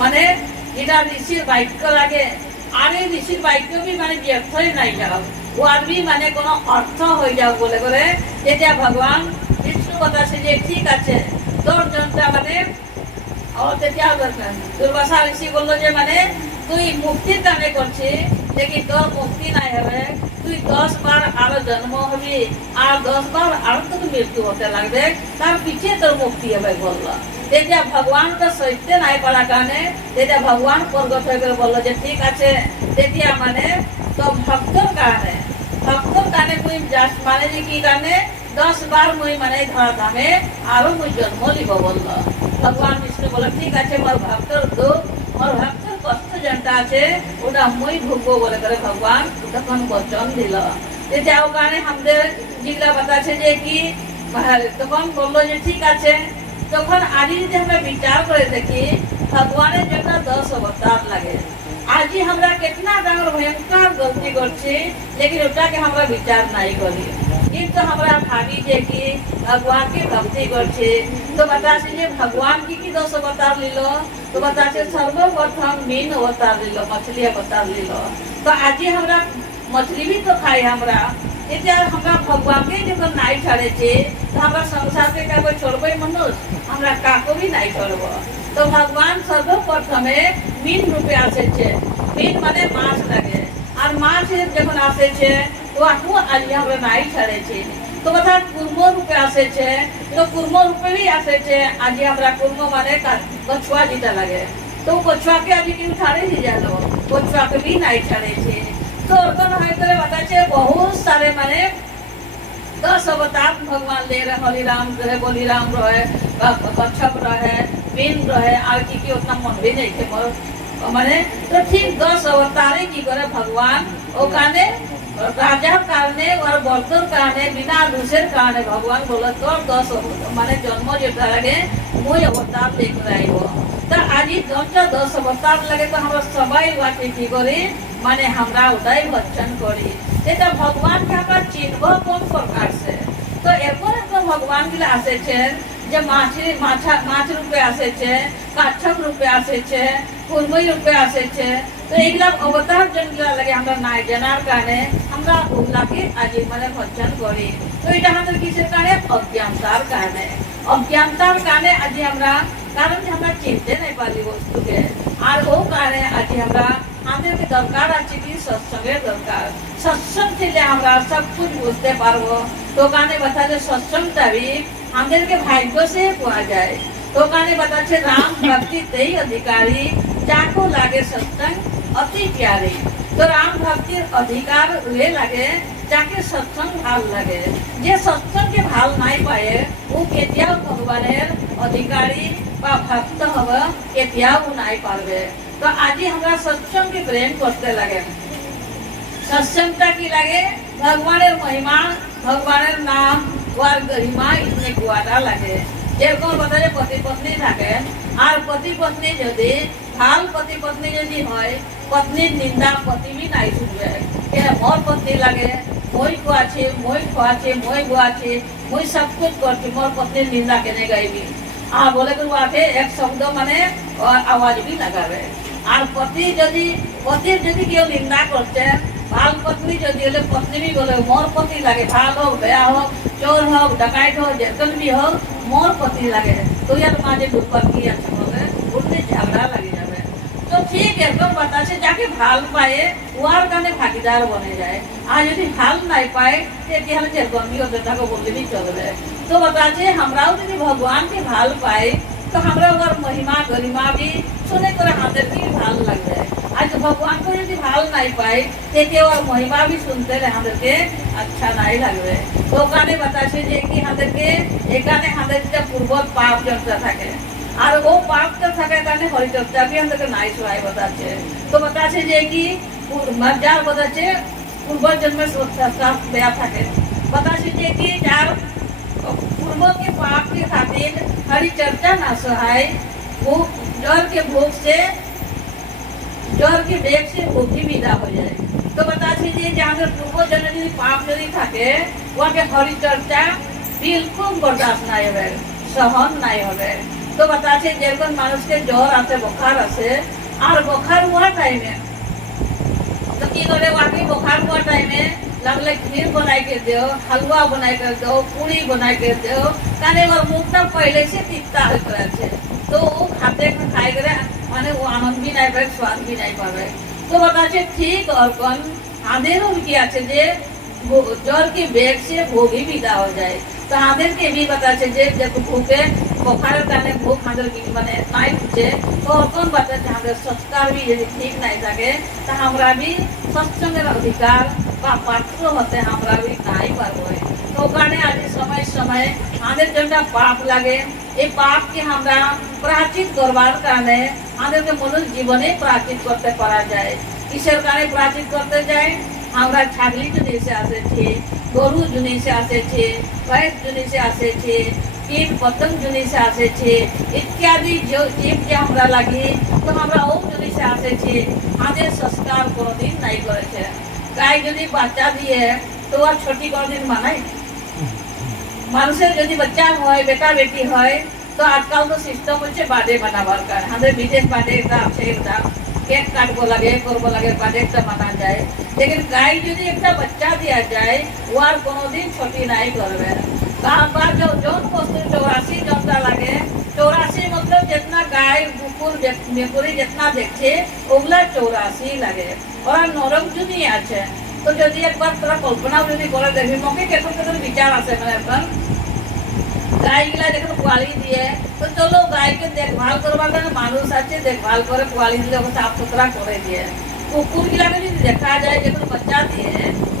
মানে এটা ঋষির বাক্য লাগে আর এই ঋষির বাক্য भी মানে ব্যর্থই নাই যাও, ওর भी মানে কোনো অর্থ হয়ে যাও বলে করে। যেতিয়া ভগবান বিষ্ণু বলছে যে ঠিক আছে তোর জনটা মানে তেতিয়া দুর্বাসা ঋষি বললো যে মানে তুই মুক্তির কামে করছিস, লেকিন তোর মুক্তি নাই হবে, তুই 10 বার আরো জন্ম হবি আর 10 বার আরো তোকে মৃত্যু হতে লাগবে, তার পিছে তোর মুক্তি হবে বললো। তেতিয়া ভগবান তো সইতে নাই পারার কারণে তেতিয়া ভগবান প্রগট হয়ে করে বললো যে ঠিক আছে, তেতিয়া মানে তো ভক্তর কারণে মুই মানে যে কি কারণে 10 বার মুই মানে ধরাধামে আরো মুই জন্ম লিব বললো। ভগবান বিষ্ণু বললো ঠিক আছে, মোর ভক্তর দুঃখ মোর ভক্তর কষ্ট যেটা আছে ওটা মুই ভুগবো বলে করে ভগবান তখন বচন দিল। তেতিয়া ও কারণে আমাদের যেগুলা বাতাছে যে কি তখন বললো যে ঠিক আছে। তখন আজ যদি আমরা বিচার করে দেখি ভগবানের জন্য 10 অবতার লাগে। आज हमरा कितना डांगर भयंकर गलती करछी, लेकिन ओटाके हमरा विचार नहीं करी, किंतु हमरा भाभी जे की भगवान के भक्ति करछे तो बताछे जे भगवान की 10 अवतार लीलो, तो बताछे सर्वप्रथम मीन अवतार लीलो, मछली अवतार लीलो। तो आज हमरा मछली भी तो खाई हमरा एटा हमरा भगवान के जब नहीं छाड़े छे तो हमरा संसार के काको छोड़बे मनुष्य, हमरा काको भी नहीं छोड़बो। तो भगवान सर्वप्रथमे मीन रूपे आसे छे, मीन माने माछ लागे और माछ যখন আসে छे तो আকু आज हमरा नहीं छाड़े छे। तो बता कुर्मो रूपे आसे छे, तो कुर्मो रूपे भी आसे छे, आज हमरा कुर्मो माने कछुआ जीता लगे, तो कछुआ के आज की उठाड़े ही जालो, कछुआ के भी नहीं छाड़े छे। तो ओरकन है करे बताछे बहुत सारे माने 10 अवतार भगवान ले रहे, हरिराम रहे, बलिराम रहे, कच्छप रहे, मीन रहे और की उतना मन भी नहीं थे माने। तो ठीक 10 अवतारे की करे भगवान ओ काने राजा कारणे और बर्तर कारणे बिना दूसरे कारणे भगवान बोला तो 10 माने जन्म जेटा लगे मुई अवतार लेकर आइबो। तो आज जौनटा 10 अवतार लगे तो हमरा सबाई वाटे की करी माने हमरा उदाई भक्षण करी। এটা ভগবানকে আমরা চিনব কোন প্রকার সে। তো এরকম এরকম ভগবান গুলো আসেছেন যে মাছ রূপে আসেছে, কাচ্ছপ রূপে আসেছে, কুর্মই রূপে আসেছে। তো এইগুলা অবতার যেগুলা লাগে আমরা নাই জানার কারণে আমরা ওগুলাকে আজ মানে ভজন করি। তো এটা আমাদের কিসের কারণে? অজ্ঞানতার কারণে। অজ্ঞানতার কারণে আজ আমরা, কারণ আমরা চিনতে নাই পারি বস্তুকে। আর ও কারণে আজ আমরা আমাদেরকে দরকার আছে কি সৎসঙ্গের দরকার। সৎসঙ্গ থেকে আমরা সব কিছু বুঝতে পারবো। তো কারণে বতা যে সৎসঙ্গটা भी আমাদেরকে ভাগ্য से পাওয়া যায়। তো কারণে बताচ্ছে রাম ভক্তি তেই অধিকারী, যাকো লাগে সৎসঙ্গ অতি প্যারে। তো রাম ভক্তির অধিকার वे লাগে যাকে সৎসঙ্গ ভাল লাগে। যে সৎসঙ্গকে ভাল নাই পায় ও কেতিয়াও ভগবানের অধিকারী বা ভক্ত হবে কেতিয়াও নাই পারবে। তো আজি আমরা সৎসঙ্গকে প্রেম করতে লাগে। সৎসঙ্গটা কি লাগে? ভগবানের মহিমা, ভগবানের নাম ওয়ার গরিমা ইতনে গুয়াটা লাগে। যেরকম কথা যে পতি পত্নী থাকে, আর পতি পত্নী যদি ভাল পতি পত্নী যদি হয়, পত্নীর নিন্দা পতি भी নাই শুনবে। মোর পত্নী লাগে, মই খুয়াছে, মই খোয়াছে, মই গুয়াছে, মই সব कुछ করছি, মোর পত্নীর নিন্দা কেনে গাইবি। আর বলে তো আঠে এক শব্দ মানে আওয়াজ भी লাগাবে। আর পতির যদি কেউ নিন্দা করছে, ভাল পত্নী যদি হলে পত্নী भी বলে মোর পতি লাগে, ভাল হোক বেয়া হোক, চোর হোক ডাকাইত হোক যেরকম भी হোক মোর পতি লাগে। তো ইয়ার মাঝে ঢুকবার কি আছে বলে উঠতে ঝগড়া লাগে যাবে। তো ঠিক এরকম বাতাসে যাকে ভাল পায় ওয়ার কানে ভাগিদার বনে যায়। আর যদি ভাল নাই পায় তেতিয়াহলে যেরকম भी ওদের তাকে বললে भी চলবে। তো বাতাসে আমরাও যদি ভগবানকে ভাল পাই तो हमरा ओकर महिमा गरिमा भी सुने करे हाथेर भी ভাল লাগবে। आज भगवान को यदि ভাল নাই পাই तेते और महिमा भी सुनते रहे हाथेर के अच्छा নাই লাগবে। তো কানে বাতাসে যে কি হাতের কে এখানে হাতের যে পূর্ব পাপ চর্চা থাকে, আর ও পাপটা থাকার কারণে হরিচর্চা भी আমাদেরকে নাই শোয়াই বাতাসে। তো বাতাসে যে কি যার বাতাসে পূর্ব জন্মের শ্রদ্ধা দেয়া থাকে, বাতাসে যে কি যার पूर्व के पाप के खातिर हरि चर्चा ना सहाय, वो डर के भोग से, डर के बेग से भोगी विदा हो जाए। तो बता दीजिए जहाँ पूर्व जन्म यदि पाप यदि থাকে वहाँ के हरि चर्चा बिल्कुल बर्दाश्त नहीं হবে, सहन नहीं হবে। तो बता दीजिए যেরকম মানুষকে জ্বর আছে, বোখার আছে, আর বোখার হওয়া টাইমে तो की करे वाकई बुखार हुआ टाइम में लगले खीर बनाई के दो, हलवा बनाई के दो, पूरी बनाई के दो, काने और मुखटा पहले से तीता हो गया है। तो वो खाते खाए करे माने वो आनंद भी नहीं पाए, स्वाद भी नहीं पाए। तो बताचे ठीक और कौन आधेर उनकी আছে যে জ্বর के बेग से भोगी विदा हो जाए। तो आधेर के भी बताचे যে जब भूखे बुखार काने भूख आधेर की माने নাই হচ্ছে तो कौन बताचे আমাদের সংস্কার भी যদি ঠিক নাই থাকে তা আমরা भी সৎসঙ্গের অধিকার বা পাত্র হতে আমরা भी নাই পারবো। তো কারণে আজ সময় সময় আমাদের জন্য পাপ লাগে। এই পাপকে আমরা প্রাচিত করবার কারণে আমাদেরকে মনুষ্য জীবনে প্রাচিত করতে পারা যায়। কিসের কারণে প্রাচিত করতে যায়? আমরা ছাগলি জুনি से আসেছি, গরু জুনি से আসেছি, ভैंस জুনি से আসেছি, কীট পতঙ্গ জুনি से আসেছি, ইত্যাদি জীব যে আমরা লাগি তো আমরা ও জুনি से আসেছি। আমাদের সংস্কার কোনোদিন নাই করেছে। গাই যদি বাচ্চা দিয়ে তো আর ছোটি কোনোদিন মানায়? মানুষের যদি বাচ্চা হয়, বেটা বেটি হয় তো আজকাল তো সিস্টেম হচ্ছে বার্থডে বানাবার কারণে আমাদের বিদেশ বার্থডে একটা আছে, একটা केक काटबो लगे, करबो लगे, बर्थडे माना जाए। लेकिन गाय यदि एक बच्चा दिया जाए वार कोनो दिन छोटी नहीं करबे। बार जो जोन वस्तु 84 जनता लगे, 84 मतलब जितना गाय कुकुर मेकुरी जितना देखছে ওগুলা 84 লাগে। और নরক যদি আছে তো যদি একবার তোরা কল্পনা যদি করে দেখবি মকে কেমন কেমন বিচার আছে মানে এখন গাইগুলা যখন পোয়ালি দিয়ে তো চলো গাইকে দেখভাল করবার জন্য মানুষ আছে, দেখভাল করে পোয়ালি দিলে ওকে সাফ সুতরা করে দিয়ে। কুকুর গিলাকে যদি দেখা যায় যখন बच्चा দিয়ে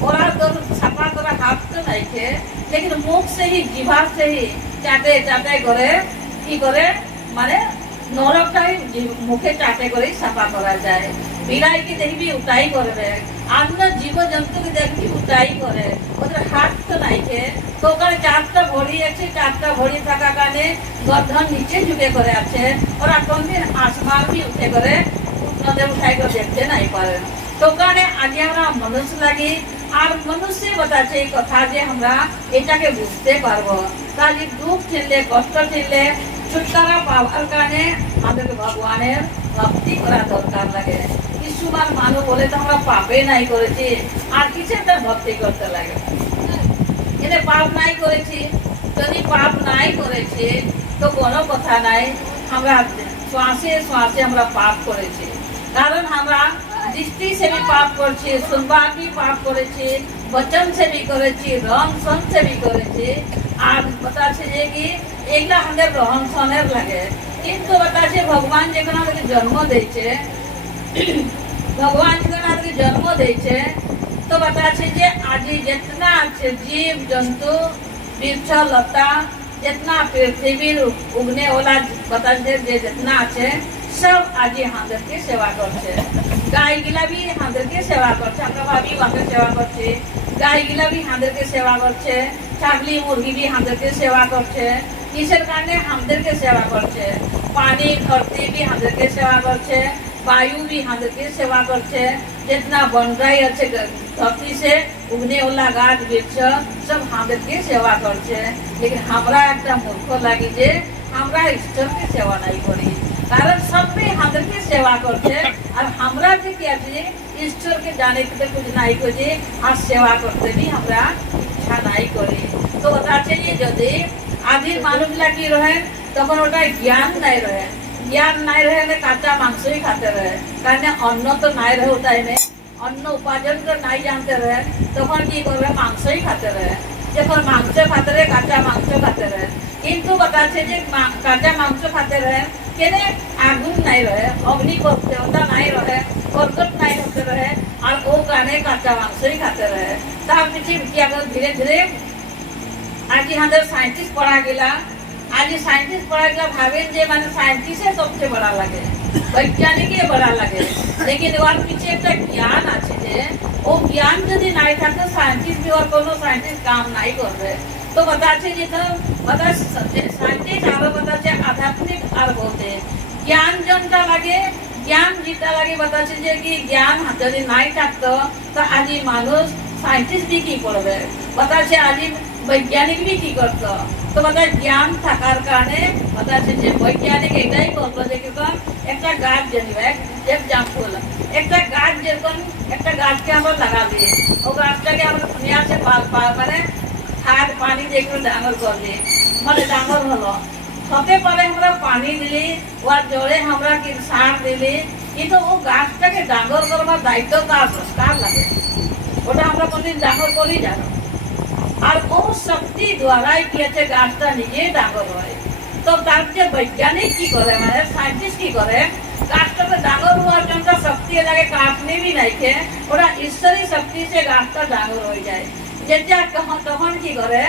ওরা তো সাফা করে হাত তো নাইছে, लेकिन मुख से ही জিভা से ही চাটে চাটে করে কি করে মানে নরকটাই মুখে চাটে করে সাফা করা যায়। বিড়াইকে দেখবি উঠাই করবে, অন্য জীব জন্তুকে দেখবি উঠাই করে, ওদের হাত তো নাইছে তো ওখানে 4টা ভরি আছে, 4টা ভরি থাকা কারণে গর্দন নিচে ঝুঁকে করে আছে। ওরা কোনদিন আসমান भी উঠে করে নদে উঠাই করে দেখতে নাই পারে। তো কারণে আজ আমরা মানুষ লাগি আর মনুষ্য বাতাছে এই কথা যে আমরা এটাকে বুঝতে পারবো, তাহলে দুঃখ ঠেললে কষ্ট ঠেললে ছুটকারা পাওয়ার কারণে আমাদেরকে ভগবানের ভক্তি করা দরকার লাগে। কিছুমান মানুষ বলে তো আমরা পাপে নাই করেছি আর কিছু তার ভক্তি করতে লাগে, এনে পাপ নাই করেছি। যদি পাপ নাই করেছি তো কোনো কথা নাই, আমরা শ্বাসে শ্বাসে আমরা পাপ করেছি। কারণ আমরা দৃষ্টি से भी पाप করছি, শুনবার भी पाप করেছি, বচন से भी করেছি, রং সন से भी করেছি। আর বতাছে যে কি এগুলা আমাদের রং সনের লাগে, কিন্তু বতাছে ভগবান যখন আমাদেরকে জন্ম দিয়েছে, ভগবান যখন আমাদেরকে জন্ম দিয়েছে তো বতাছে যে আজি जितना আছে জীব জন্তু বৃক্ষ লতা जितना पृथ्वीर उगने वाला बताছে যে जितना আছে সব আজি আমাদেরকে সেবা করছে। গাই গিলা भी আমাদেরকে সেবা করছে, আমরা ভাবি ওকে সেবা করছে, গাই গিলা भी আমাদেরকে সেবা করছে, ছাগলি মুরগি भी আমাদেরকে সেবা করছে। কিসের কারণে আমাদেরকে সেবা করছে? পানি ধরती भी আমাদেরকে সেবা করছে, वायु भी আমাদেরকে সেবা করছে, जितना বনরাই আছে धरती से उगने वाला गाछ वृक्ष सब আমাদেরকে সেবা করছে। लेकिन আমরা একটা মূর্খ লাগি যে আমরা ঈশ্বরকে সেবা নাই করি, কারণ সবই আমাদেরকে সেবা করছে আর আমরা যে কি আছে ঈশ্বরকে জানে তো कुछ নাই করি আর সেবা করতে भी আমরা ইচ্ছা নাই করি। তো ওটা আছে যে যদি আদির মানুষগুলা কি রহে তখন ওটা জ্ঞান নাই রহে, জ্ঞান নাই রহে কাঁচা মাংসই খাতে রহে, কারণ অন্ন তো নাই রহে টাইমে, অন্ন উপার্জন তো নাই জানতে রহে, তখন কি করবে মাংসই খাতে রহে। যখন মাংস খাতে রহে কাঁচা মাংস খাতে রহে, কিন্তু बताছে যে কাঁচা মাংস খাতে রহে কেনে আগুন নাই রহে, অগ্নি দেবতা নাই রহে, প্রকট নাই হতে রহে আর ও কানে কাঁচা মাংসই খাতে রহে। তার পিছিয়ে কি আগে ধীরে ধীরে आज हमारे साइंटिस्ट पढ़ा गया, आज साइंटिस्ट पढ़ा गया भावे जे माने साइंटिस्ट सबसे बड़ा लगे, वैज्ञानिक बड़ा लगे, लेकिन ওর পিছে একটা জ্ঞান আছে যে ও জ্ঞান যদি নাই থাকে সায়েন্টিস্ট भी और कोनो साइंटिस्ट काम नहीं করবে। তো बताছে যে তো साइंटिस्ट আরো बताছে আধ্যাত্মিক আর বলতে জ্ঞান জনটা লাগে, জ্ঞান যেটা লাগে बताছে যে কি জ্ঞান যদি নাই থাকতো তো আজি মানুষ সায়েন্টিস্ট भी কি করবে, बताছে আজি বৈজ্ঞানিক भी কি করতো। তো মানে জ্ঞান থাকার কারণে बताছে যে বৈজ্ঞানিক এটাই করলো যে কিরকম একটা গাছ জানিবে এক্সাম্পল, একটা গাছ যেরকম একটা গাছকে আমরা লাগা দিই, ও গাছটাকে আমরা দুনিয়া से মানে খাদ পানি দিয়ে একটু ডাঙর করলি মানে ডাঙর হলো, হতে পারে আমরা পানি দিলি ওর জলে আমরা কি সার দিলি, কিন্তু ও গাছটাকে ডাঙর করবার দায়িত্ব কার লাগে? ওটা আমরা কোনদিন ডাঙর করি জানো? আর ও শক্তি দ্বারাই কি আছে গাছটা নিজে ডাঙর হয়। তো তার যে বৈজ্ঞানিক কি করে মানে সায়েন্টিস্ট কি করে গাছটাকে ডাঙর হওয়ার জন্য শক্তি লাগে কাটনে भी नहीं के ওরা ঈশ্বরী শক্তি से গাছটা ডাঙর হয়ে যায়। যেটা তখন কি করে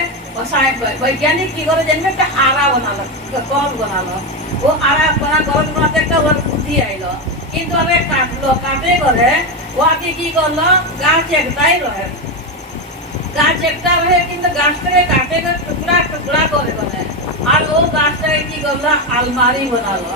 বৈজ্ঞানিক কি করে জানবে একটা আড়া বানালো, কল বানালো, ও আড়া বানাতে একটা ওর বুদ্ধি আইলো, কিন্তু আগে কাটলো, কাটে করে ওকে কি করলো গাছ একটাই রহে, গাছ একটা রহে কিন্তু গাছটাকে কাটে টুকরা টুকরা করে বলে আর ও গাছটাকে কি করলো আলমারি বানালো,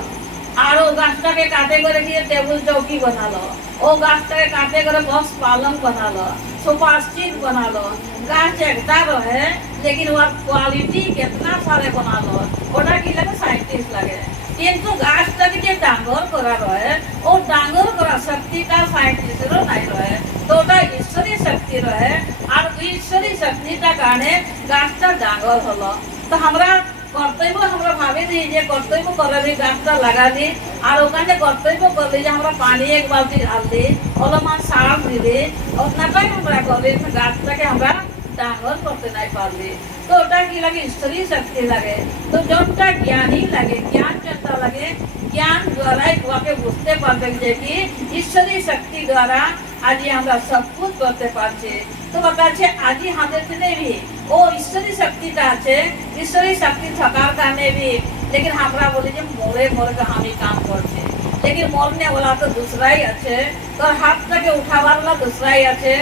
আর ও গাছটাকে কাটে করে দিয়ে টেবিল চৌকি বানালো, ও গাছটাকে কাটে করে বক্স पालंग বানালো, सोफा सीट बनालो। गाछ एकटा रहे लेकिन ওর কোয়ালিটি कितना सारे बनालो, ওটা কি লাগে সায়েন্টিস্ট লাগে। কিন্তু গাছটাকে যে ডাঙর করা রহে ও ডাঙর করা শক্তিটা সায়েন্টিস্টেরও নাই রহে, তো ওটা ঈশ্বরী শক্তি রহে আর ঈশ্বরী শক্তিটা কারণে গাছটা ডাঙর হলো। তো আমরা কর্তব্য আমরা ভাবে দিই যে কর্তব্য করলে গাছটা লাগালি আর ওখানে কর্তব্য করলে যে আমরা পানি এক বালতি ঢাললি অলমান সার দিলি ওটাই আমরা করলে গাছটাকে আমরা ডাঙর করতে নাই পারলি। তো ওটা কি লাগে ঈশ্বরী শক্তি লাগে। তো যতটা জ্ঞানী লাগে জ্ঞান যতটা লাগে জ্ঞান দ্বারাই ওকে বুঝতে পারবে যে কি ঈশ্বরী শক্তি দ্বারা আজি আমরা সব कुछ করতে পারছি। তো बताছে আজি আমাদের দিনে भी ও ঈশ্বরী শক্তিটা আছে, ঈশ্বরী শক্তি থাকার কারণে भी लेकिन আমরা বলি যে মোরে মোরে আমি কাম করছে, लेकिन মরনে वाला तो दूसरा ही আছে, তোর হাতটাকে উঠাবার वाला दूसरा ही আছে,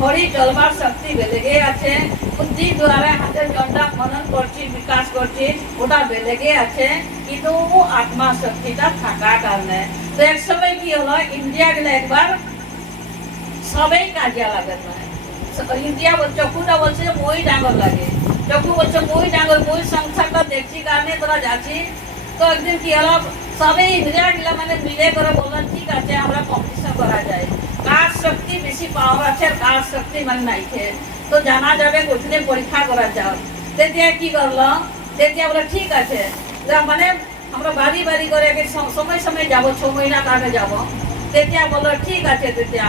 ঘড়ি চলবার শক্তি বেলেগে আছে, বুদ্ধি দ্বারা হাতের জন্ডা মনন করছি বিকাশ করছি ওটা বেলেগে আছে, কিন্তু ও আত্মা শক্তিটা থাকার কারণে। তো এক সময় কি হলো ইন্ডিয়া গেলে একবার সবাই কাজে লাগানো হয়, ইন্ডিয়া চক্ষুটা বলছে যে মই ডাঙ্গর লাগে, চক্ষু বলছে মই ডাঙ্গর, মই সংসারটা দেখছি কারণে তোরা যাচ্ছি। তো একদিন কি হলো, সবাই ইন্দ্রিয়া গিলা মানে মিলে করে বললেন ঠিক আছে আমরা কম্পিটিশন করা যায়, কার শক্তি বেশি পাওয়ার আছে আর কার শক্তি মানে নাইছে, তো জানা যাবে কোথায় পরীক্ষা করা যাও। তেতিয়া কি করলো, তেতিয়া বলে ঠিক আছে মানে আমরা বাড়ি বাড়ি করে সময় সময় যাবো, 6 মহিনা কাটে যাবো। তেতিয়া বললো ঠিক আছে, তেতিয়া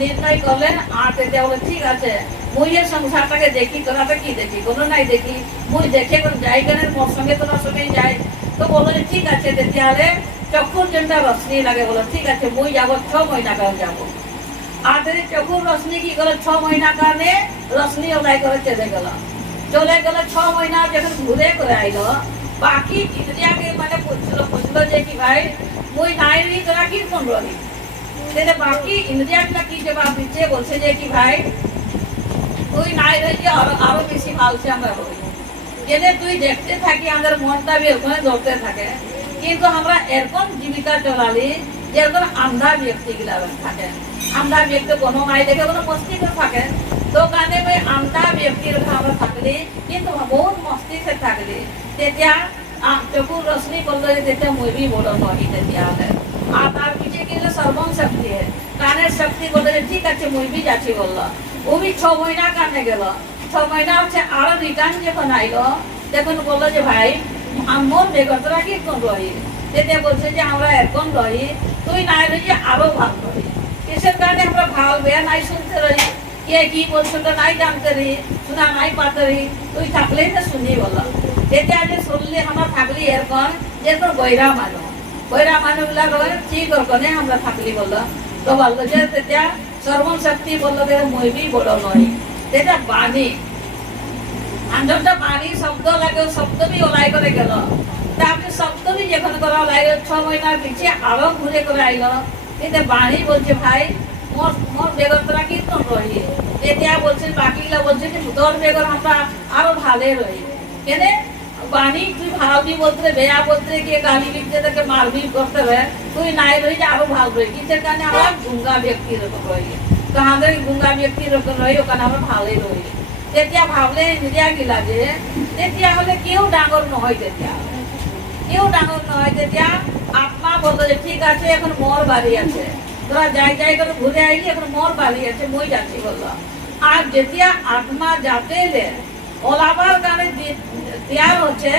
নির্ণয় করলেন। আর তেতিয়া বলে ঠিক আছে মুই এর সংসারটাকে দেখি, তোরা তো কি দেখি, কোনো নাই দেখি, মুই দেখে যাই কেন মোর সঙ্গে তোরা সঙ্গেই যাই। তো বললো যে ঠিক আছে তেতিয়া হলে চক্ষুর যেটা রশ্মি লাগে, বলো ঠিক আছে মুই যাবো 6 মহিনা কারণ যাবো। আর যদি চক্ষুর রশ্মি কি করলো 6 মহিনা কারণে রশ্মি ওলাই করে চলে গেল। 6 মহিনা যখন ঘুরে করে আইলো, বাকি ইন্দ্রিয়াকে মানে বুঝলো যে কি ভাই মুই নাই রি তোরা কি কোন রহি। বাকি ইন্দ্রিয়াটা কি জবাব দিচ্ছে, বলছে যে কি ভাই তুই নাই রয়েছে আরো বেশি ভালছে আমরা রই, যেটা তুই দেখতে থাকি আমাদের মনটা বি ওখানে ধরতে থাকে। কিন্তু আমরা এরকম জীবিকা চলালি যেরকম আন্ধা ব্যক্তি গুলা থাকে, আন্ধা ব্যক্তি কোনো নাই দেখে কোনো মস্তি করে থাকে। তো কারণে ওই আন্ধা ব্যক্তির আমরা থাকলি কিন্তু বহুত মস্তিষ্কে থাকলি, তেতিয়া চকুর রশ্মি করলো যে তেতিয়া মই বি বড় নহি। তেতিয়া হলে আর তার পিছিয়ে কিন্তু সর্বম শক্তি है, কানের শক্তি বললো যে ঠিক আছে মই বি যাচ্ছি বললো। ও বি 6 মহিনা কানে গেল। 6 মহিনা হচ্ছে আরো রিটার্ন যখন আইলো তখন বললো যে ভাই মোর বেগতরা কি কোন রহি। তেতিয়া বলছে যে আমরা এখন রহি, তুই নাই রহি আরো ভাল রহি। কিসের কারণে আমরা ভাল বেয়া নাই শুনতে রহি, কে কি বলছো তো নাই জানতে রহি, শোনা নাই পাতে রহি, তুই থাকলেই তো শুনি বললো। তেতিয়া যে শুনলি আমরা থাকলি এরকম যেরকম বৈরা মানুষ, বৈরা মানুষগুলা ঠিক ওরকমে আমরা থাকলি বললো। তো বললো যে তেতিয়া সর্বম শক্তি বললো যে মই বি বড় নয়। তেতিয়া বাণী আন্দরটা বাণী শব্দ লাগে, শব্দ বি ওলাই করে গেল। তারপরে শব্দ বি যখন করা লাগে 6 মহিনার পিছিয়ে আরো ঘুরে করে আইলো। কিন্তু বাণী বলছে ভাই মোর বেগতরা কি তো রহি। তেতিয়া বলছে বাকিগুলা বলছে যে তোর বেগর আমরা আরো ভালে রহি। কেনে বাণী তুই ভালবি বলতে বেয়া বলতে গিয়ে গালি দিতে তাকে মারবি করতে হবে, তুই নাই রহি যে আরো ভাল রহি। কিসের কারণে আমরা গুঙ্গা ব্যক্তির রকম রহি, তো আমাদের গুঙ্গা ব্যক্তির রকম রহি, ওখানে আমরা ভালোই রহি। তেতিয়া ভাবলে মিডিয়া গিলা যে তেতিয়া হলে কেউ ডাঙর নহয়, তেতিয়া কেউ ডাঙর নহয়। তেতিয়া আত্মা বলতো যে ঠিক আছে এখন মোর বাড়ি আছে, তোরা যাই যাই করে ঘুরে আইলি, এখন মোর বাড়ি আছে মই যাচ্ছি বললো। আর যেতিয়া আত্মা যাতে ওলাবার কারণে তৈয়ার হচ্ছে,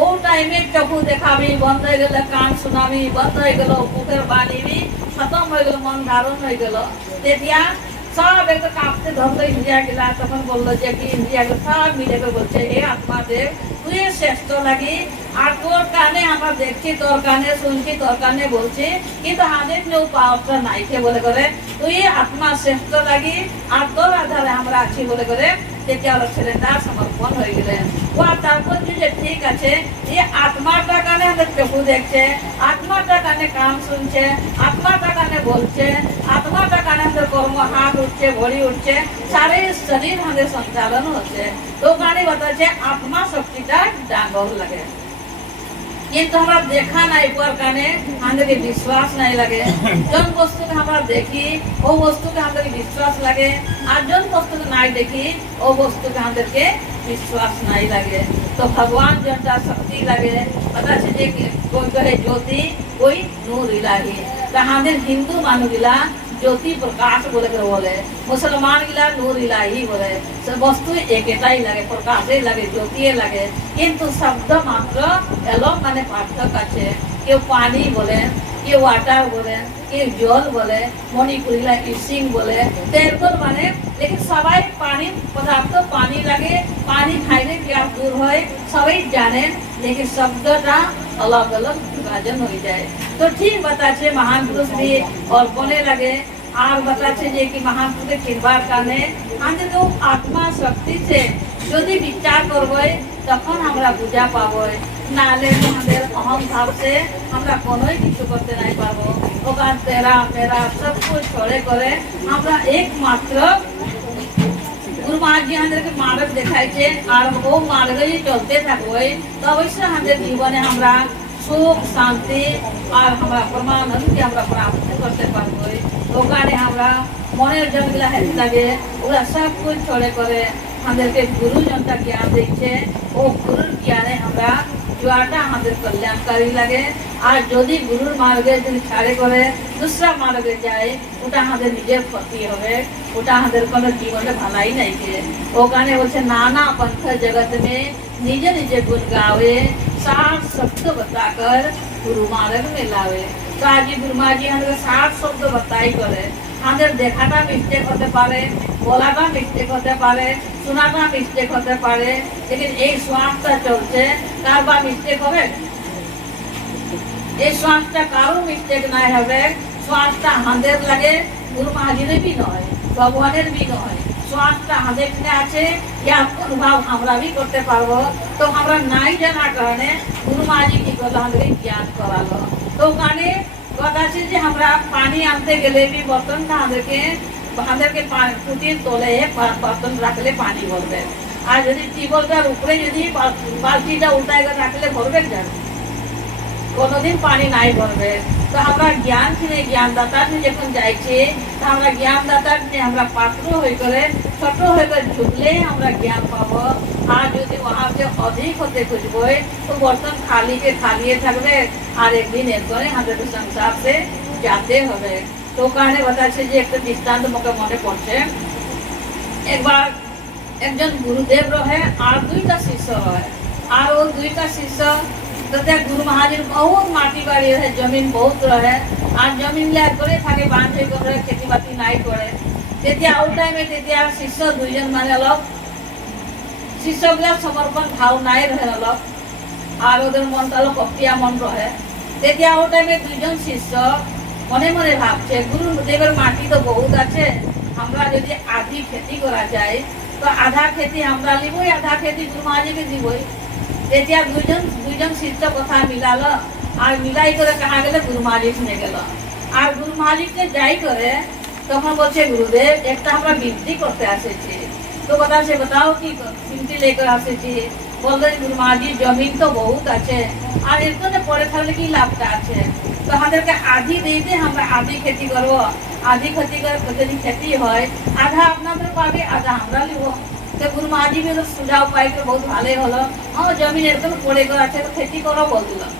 ও টাইমে চক্ষু দেখাবি বন্ধ হয়ে গেল, কান শোনাবি বন্ধ হয়ে গেল, মুখের বাণীবি খতম হয়ে গেল, মন ধারণ হয়ে গেল। তেতিয়া সব একটা কাঁপতে ধরলো ইন্ডিয়া গেলা। তখন বললো যে কি ইন্ডিয়া সব মিলে বলছে এ আত্মা দেব তুই শ্রেষ্ঠ লাগি, আর তোর কানে আমরা দেখছি, তোর কানে শুনছি, তোর কানে বলছি, কিন্তু আমাদের কেউ পাওয়ারটা নাইছে বলে করে তুই আত্মা শ্রেষ্ঠ লাগি, আর তোর আধারে আমরা আছি বলে করে তেতিয়া ওরা ছেলেটা সমর্পণ হয়ে গেলেন। ও তারপর যে ঠিক আছে এই আত্মাটা কানে আমাদের চক্ষু দেখছে, আত্মাটা কানে কান শুনছে, আত্মাটা কানে বলছে, আত্মাটা কানে আমাদের কর্ম হাত উঠছে, ভরি উঠছে, সারে শরীর আমাদের সঞ্চালন হচ্ছে। তো কানে বলছে আত্মা শক্তিটা ডাঙ্গর লাগে, কিন্তু আমরা দেখা নাই পর কানে আমাদেরকে বিশ্বাস নাই লাগে। জন বস্তুকে আমরা দেখি ও বস্তুকে আমাদেরকে বিশ্বাস লাগে, আর জন বস্তুকে নাই দেখি ও বস্তুকে আমাদেরকে বিশ্বাস নাই লাগে। তো ভগवान जनता शक्ति लगे पता चले कि कोई कहे ज्योति कोई नूर इलाही। तो हमारे हिंदू मानु गिला ज्योति प्रकाश बोले कर बोले, मुसलमान गिला नूर इलाही बोले। सब वस्तु एकटाई लगे, प्रकाश लगे, ज्योति लगे, किंतु शब्द मात्र एलो माने पार्थक्य আছে। কেউ পানি বলে, কেউ ওয়াটার বলে, কেউ জল বলে, মণিপুরিলা ইসিং বলে, এরকম মানে लेकिन সবাই পানি পদার্থ পানি লাগে, পানি খাইলে পিয়াস দূর হয় সবাই জানেন, लेकिन শব্দটা अलग अलग विभाजन हो जाए। तो ठीक बताছে महान पुरुष भी और बोले लगे আর बताছে যে কি महान पुरुष কিরবার কারণে আমাদের তো আত্মা শক্তি से যদি বিচার করবে তখন আমরা বুঝা পাবো, নালে আমাদের অহম ভাব से আমরা কোনোই কিছু করতে নাই পারবো। ওখান তেরা মেরা সব কিছু ছড়ে করে আমরা একমাত্র গুরু মহারাজ আমাদেরকে মার্গ দেখাইছে, আর ও মার্গে চলতে থাকবে তো অবশ্যই আমাদের জীবনে আমরা সুখ শান্তি আর আমরা परमानंद के আমরা প্রাপ্ত করতে পারবো। ওখানে আমরা মনের জলগুলা হেঁটে লাগে ওরা সব কুछ छोड़े করে আমাদেরকে গুরুজনটা জ্ঞান দিচ্ছে ও গুরুর জ্ঞানে আমরা যাওয়াটা আমাদের কল্যাণকারী লাগে আর যদি গুরুর মার্গে যদি ছাড়ে করে दूसरा মার্গে যায় ওটা আমাদের নিজের ক্ষতি হবে ওটা আমাদের কোনো জীবনে ভালাই নাই কে ওখানে বলছে नाना पंथ जगत में निजे निजे गुण गावे साठ शब्द बताकर गुरु मार्ग में लावे तो आज गुरु माँ जी हमें 60 शब्द बताई करे আমাদের দেখাটা মিস্টেক হতে পারে বলাটা মিস্টেক হতে পারে শোনাটা মিস্টেক হতে পারে কিন্তু এই শ্বাসটা চলছে কার বা মিস্টেক হবে এই শ্বাসটা কারো মিস্টেক নাই হবে শ্বাসটা আমাদের লাগে গুরু মহাজিনের भी নয় ভগবানের भी নয় শ্বাসটা আমাদের এখানে আছে ইয়া অনুভব আমরা भी করতে পারবো তো আমরা নাই জানার কারণে গুরু মহাজি কি করলো আমাদের জ্ঞান করালো তো ওখানে কথা আছে যে আমরা পানি আনতে গেলে भी বর্তনটা আমাদেরকে টুটির তলে বর্তন রাখলে পানি ভরবে আর যদি টিউবওয়েলটার উপরে যদি বালতিটা উল্টায় রাখলে ভরবে যাবে কোনোদিন পানি নাই ভরবে তো আমরা জ্ঞান কিনে জ্ঞানদাতার যখন যাইছি তো আমরা জ্ঞানদাতার আমরা পাত্র হয়ে করে ছোট হয়ে করে ঝুঁকলে আমরা জ্ঞান পাবো আর যদি वहां से अधिक होते খুঁজবো তো বর্তন খালি के খালিয়ে থাকবে আর একদিন এরপরে আমাদের সংসার से जाते হবে তো কারণে বলছে যে একটা দৃষ্টান্ত মুখে মনে পড়ছে একবার একজন গুরুদেব রহে আর দুইটা শিষ্য রহে আর ও দুইটা শিষ্য तो गुरु महाजीर बहुत माटी बाड़ी रहे जमीन बहुत रहे और जमीन ले करे থাকে বাঁধে করে खेती बाती নাই করে তেতিয়া ওই টাইমে তেতিয়া শিষ্য দুইজন মানে অলপ শিষ্যগুলা সমর্পণ ভাব নাই রহে অলপ আর ওদের মনটা অলপ অপ্রিয়া মন রহে তেতিয়া ওই টাইমে দুইজন শিষ্য মনে মনে ভাবছে গুরুদেবের মাটি তো বহুত আছে আমরা যদি আধি खेती করা যায় তো আধা खेती আমরা লিবই আধা खेती গুরু মহাজিকে দিবই তেতিয়া দুইজন শিষ্য কথা মিলালো আর মিলাই করে কাহা গেলে গুরু মহাজিক নিয়ে গেল আর গুরু মহাজিককে যাই করে তখন বলছে গুরুদেব একটা আমরা বিনতি করতে আসেছি তো কথা সে बताओ কি বিনতি लेकर আসেছি বললেন গুরু মহাজি জমিন তো বহুত আছে আর এর জন্য পড়ে থাকলে কি লাভটা আছে তো আমাদেরকে আধি দিতে আমরা আধি खेती করব আধি खेती করে যদি खेती হয় আধা আপনাদের পাবে আধা আমরা লিব तो गुरु महाजी भी सुझाव पाई के बहुत भाले हलो हाँ जमीन एकदम पड़े गो আছে তো खेती করো বল দিলাম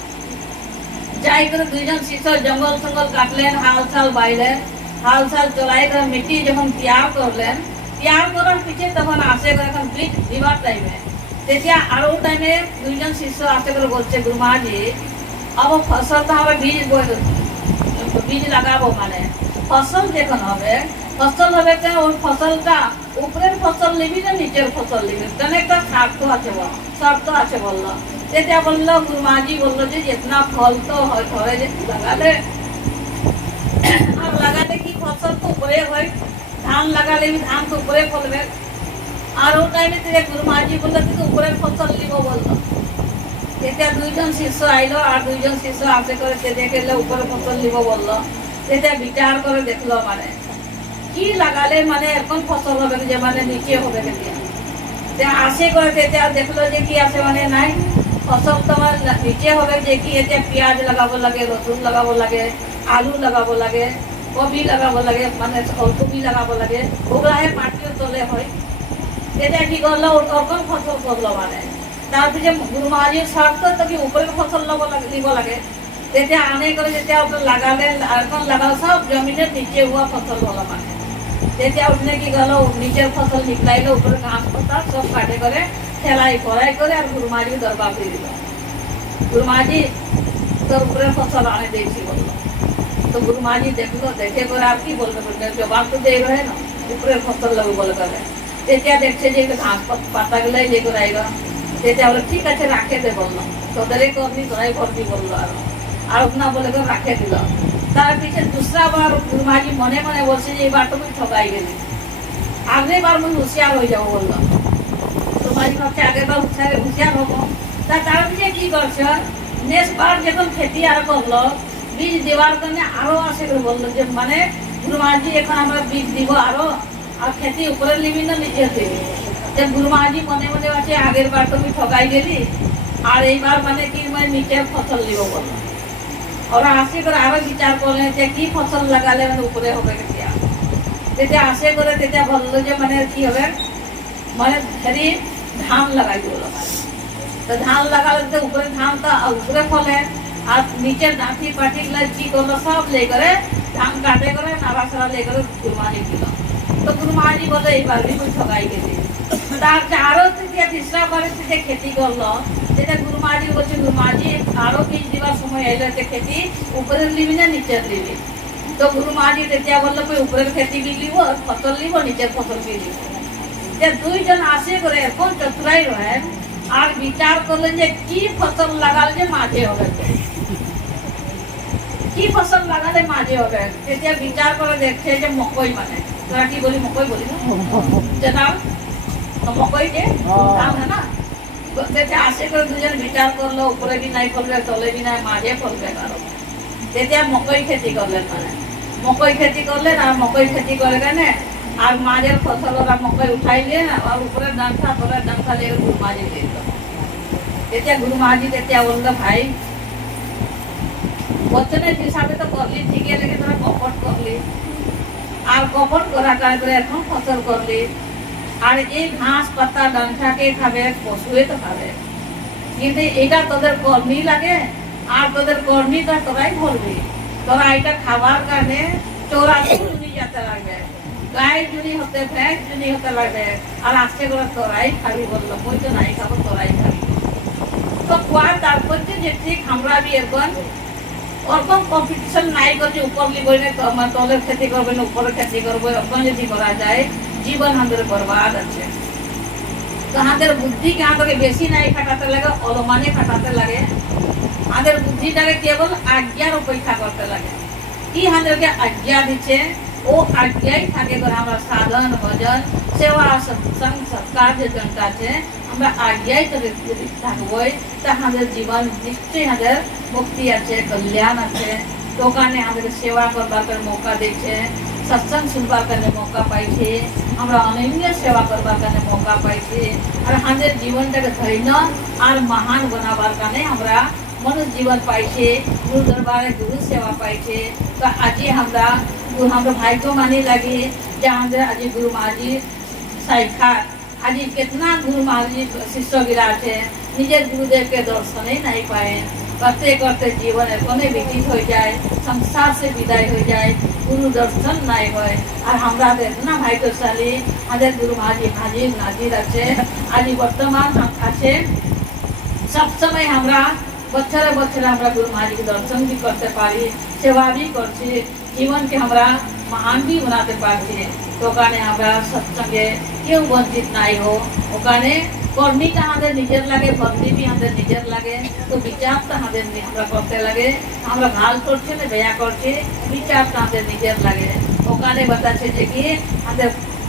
যাই করে দুইজন শিষ্য জঙ্গল জঙ্গল কাটলেন হালচাল বাইলেন হালচাল চলাই করে মিটি যখন তৈয়ার করলেন তৈয়ার করার পিছে তখন আসে করে এখন বীজ দিবার টাইমে তেতিয়া আরো টাইমে দুইজন শিষ্য আসে করে বলছে গুরু মহাজি अब फसल তো আমরা বীজ লাগাবো মানে ফসল যখন হবে ফসল হবে কেন ওই ফসলটা উপরের ফসল নিবি না নিচের ফসল নিবি কেন একটা শর্ত আছে বললো এটা বললো গুরু মহাজি বললো যে जितना फल तो হয় যে লাগালে আর লাগালে কি ফসল তো উপরে হয় ধান লাগালে ধান তো উপরে ফলবে আর ওই টাইমে থেকে গুরু মহাজি বললো তুই উপরের ফসল নিব বললো এটা দুইজন শিষ্য আইলো আর দুইজন শিষ্য আসে করে দেখলে উপরে ফসল নিব বললো এটা বিচার করে দেখলো মানে কি লাগালে মানে এখন ফসল হবে যে মানে নিচে হবে কেতিয়া আসে করে দেখলো যে কি আছে মানে নাই ফসল তোমার নিচে হবে যে কি এতে পেঁয়াজ লাগাবো লাগে রসুন লাগাবো লাগে আলু লাগাবো লাগে কবি লাগাবো লাগে মানে ফুলকপি লাগাবো লাগে ওগুলা মাটির তলে হয় এটা কি করলো ওরকম ফসল করলো মানে তারপরে গুরু মহাজির শর্ত তো কি উপরের ফসল নিব লাগে তেতিয়া আনে করে যেতিয়া লাগালে এখন লাগাও সব জমিনের নিচে हुआ ফসল হলো মানে তেতিয়া উঠনে কি গেলো নিচের ফসল নিকলাইলো উপরে ঘাস পাতা সব কাটে করে ঠেলাই ফলাই করে আর গুরু মহাজিকে দরবার দিয়ে দিল গুরু মহাজি তোর উপরের ফসল আনে দিয়েছি বললো তো গুরু মহাজি দেখলো দেখে করে আর কি বলবে বলবে জবাব তো দিয়ে রহে না উপরের ফসল লাগবে বলে করে তেতিয়া দেখছে যে ঘাস পাতা গুলাই দিয়ে করে আইলো তেতিয়া বলে ঠিক আছে রাখে দে বললো তোদেরই করবি তোরাই করবি বললো আর अपना बोले कर रखे दिल तार पीछे दूसरा बार गुरु महाजी मने मने बोलছে যে এবার তো তুই ঠকাই গেলি আগের বার মুই হুঁশিয়ার হয়ে যাব বললো তো মাঝি ভাবছে আগের বার হুঁশিয়ার হবো তার পিছে কি করছে নেক্সট বার যখন खेती আর করলো বীজ দেওয়ার জন্য আরো আসে করে বললো যে মানে গুরু महाजी এখন আমরা বীজ দিব আরো আর खेती উপরে নিবি না নিচে দিবি যে গুরু महाजी মনে মনে আছে আগের বার তো তুই ঠকাই গেলি আর এইবার মানে কি মানে নিচের ফসল নিব বললো ওরা আসি করে আরো বিচার করলেন যে কি ফসল লাগালে মানে উপরে হবে কেতিয়া তেতিয়া আসে করে তেতিয়া ভাবলো যে মানে কি হবে মানে হেরি ধান লাগাই দিল তো ধান লাগালে তো উপরে ধানটা উপরে ফলে আর নিচের ডাঁটি পাটি গুলা কি করলো সব লে করে ধান কাটে করে নাড়া ছাড়া লে করে গুরুমাজি দিল তো গুরুমাজি বলে এইবার भी कुछ ठगाई গেছে তার আরো তৃতীয় তিসরা পরিস্থিতি খেতি করলো যেটা গুরুমাজি বলছে গুরুমাজি আরো বীজ দিবার সময় এলো যে খেতি উপরে লিবি না নিচের লিবি তো গুরুমাজি তেতিয়া বললো কই উপরের খেতি বি লিব ফসল লিব নিচের ফসল বি লিব যে দুইজন আসে করে এখন চতুরাই রহেন আর বিচার করলেন যে কি ফসল লাগালে যে মাঝে হবে কি ফসল লাগালে মাঝে হবে তেতিয়া বিচার করে দেখছে যে মকই মানে তোরা কি বলি মকই বলি না জানাও তো মকই যে ধান है ना তেতিয়া আসে করে দুজন বিচার করলো উপরে বি নাই ফলবে তলে বি নাই মাঝে ফলবে কারো তেতিয়া মকই খেতি করলেন মানে মকই খেতি করলেন আর মকই খেতি করে কেনে আর মাঝের ফসল ওরা মকই উঠাইলেন আর উপরে ডাঁটা তলে ডাঁটা লেগে গুরুমাজি দিল তেতিয়া গুরুমাজি তেতিয়া বললো ভাই বচনের হিসাবে তো করলি ঠিকই লেগে তোরা কপট করলি আর কপট করা করে এখন ফসল করলি আর এই ঘাস পাতা ডাঁটাকে খাবে পশুয়ে তো খাবে কিন্তু এটা তোদের কর্মী লাগে আর তোদের কর্মীটা তোরাই ভরবি তোরা এটা খাবার কারণে 84 জুনি যেতে লাগবে গায়ে জুনি হতে ভ্যাস জুনি হতে লাগবে আর আজকে করে তোরাই খাবি বললো মই তো নাই খাবো তোরাই খাবি তো কোয়ার তাৎপর্য যে ঠিক আমরা বি এখন ওরকম কম্পিটিশন নাই করছে উপর লিবই না তলের খেতি করবে না উপরে খেতি করবে ওরকম যদি করা যায় জীবন আমাদের বরবাদ আছে তো আমাদের বুদ্ধিকে আমাদেরকে বেশি নাই খাটাতে লাগে অলমানে খাটাতে লাগে আমাদের বুদ্ধিটাকে কেবল আজ্ঞার অপেক্ষা করতে লাগে কি আমাদেরকে আজ্ঞা দিচ্ছে ও আজ্ঞাই থাকে করে আমরা সাধন ভজন সেবা সৎসঙ্গ সৎকার যে জনটা আছে আমরা আজ্ঞাই করে থাকবই তা আমাদের জীবন নিশ্চয়ই আমাদের মুক্তি আছে কল্যাণ আছে দোকানে আমাদের সেবা করবার মৌকা দিচ্ছে सत्संग सुनवा करने मौका पाइछे हमरा अनन्य सेवा करवा करने मौका पाइछे और हमारे जीवन के धैर्य और महान बनावार करने हमरा मनुष्य जीवन पाइछे गुरु दरबार गुरु सेवा पाइछे तो आज हमरा भाई को मानी लगी जे हमारे आज गुरु महाराज साक्षात आज कितना गुरु महाराज शिष्य गिरा है निजे गुरुदेव के दर्शन ही नहीं पाए करते करते जीवन कोने व्यतीत हो जाए संसार से विदाई हो जाए गुरु दर्शन नहीं होए और हमरा इतना भाग्यशाली हमारे गुरु महाराज हाजिर नाजिर আছে आज वर्तमान আছে सब समय हमरा बच्चरे बच्चरे हमरा गुरु महाराज के दर्शन भी करते पारी सेवा भी करছি जीवन के हमरा महान भी बनाते पारছি तो কারণে আমরা সৎসঙ্গে কেউ বঞ্চিত নাই হো ওখানে কর্মীটা আমাদের নিজের লাগে ভক্তি भी আমাদের নিজের লাগে তো বিচারটা আমাদের আমরা করতে লাগে আমরা ভাল করছি না বেয়া করছি বিচারটা আমাদের নিজের লাগে ওখানে बताছে যে কি আমাদের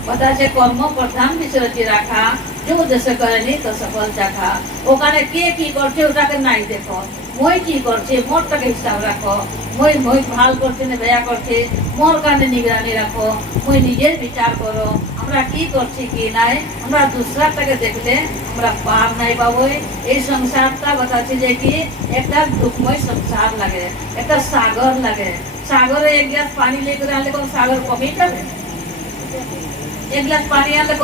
बताছে কর্ম প্রধান বিষয়টি রাখা जो जैसे करेनी तो सफल चाखा ওখানে কে কি করছে ওটাকে নাই দেখো মই কি করছে মোরটাকে হিসাব রাখো মই মই ভাল করছে না বেয়া করছে মোর কানে নিগরানি রাখো মই নিজের বিচার করো আমরা কি করছি কি নাই আমরা দুসরাটাকে দেখলে আমরা পার নাই পাবো এই সংসারটা बताছে যে কি একটা দুঃখময় সংসার লাগে একটা সাগর লাগে সাগরে এক গ্লাস পানি लेकर आले কোন সাগর কমে যাবে एक गिलास पानी आनले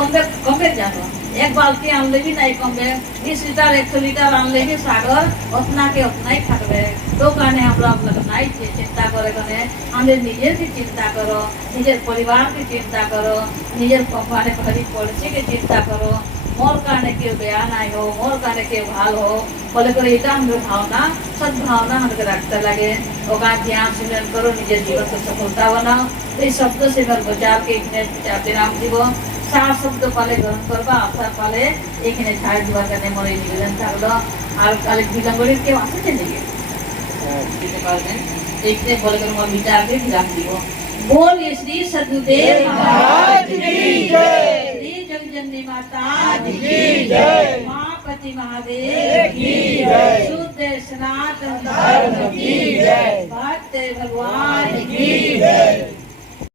कमे जानो एक बाल्टी आनले भी नहीं कमे 20 लीटर 100 लीटर आनले भी सागर उतना के उतना ही थाकबे तो काने हमरा लोग नहीं चिंता करे कने हमरे निजे की चिंता करो निजे परिवार की चिंता करो निजे पपाने भरी पड़ोसी की चिंता करो मोर काने के बया नहीं हो मोर काने के भाल हो बोले करे इटा हमरे भावना सद्भावना हमके रखते लगे ओका ध्यान सिमरन करो निजे जीवन को सफलता बनाओ এই শব্দ সেবার বজারকে এখানে বিরাম দিব চার শব্দ পালে গ্রহণ করবা আসার পালে এখানে ছাড় দেওয়ার কারণে মোর এই নিবেদন থাকলো আর কালে বিলম্বরে কেউ আসছে নাকি দিতে পারবেন এইখানে বলে করে মোর বিচারকে বিরাম দিব बोल श्री सदगुरुदेव महाराज की जय श्री जगजननी माता की जय मां पति महादेव की जय शुद्ध सनातन धर्म की जय भक्त भगवान की जय।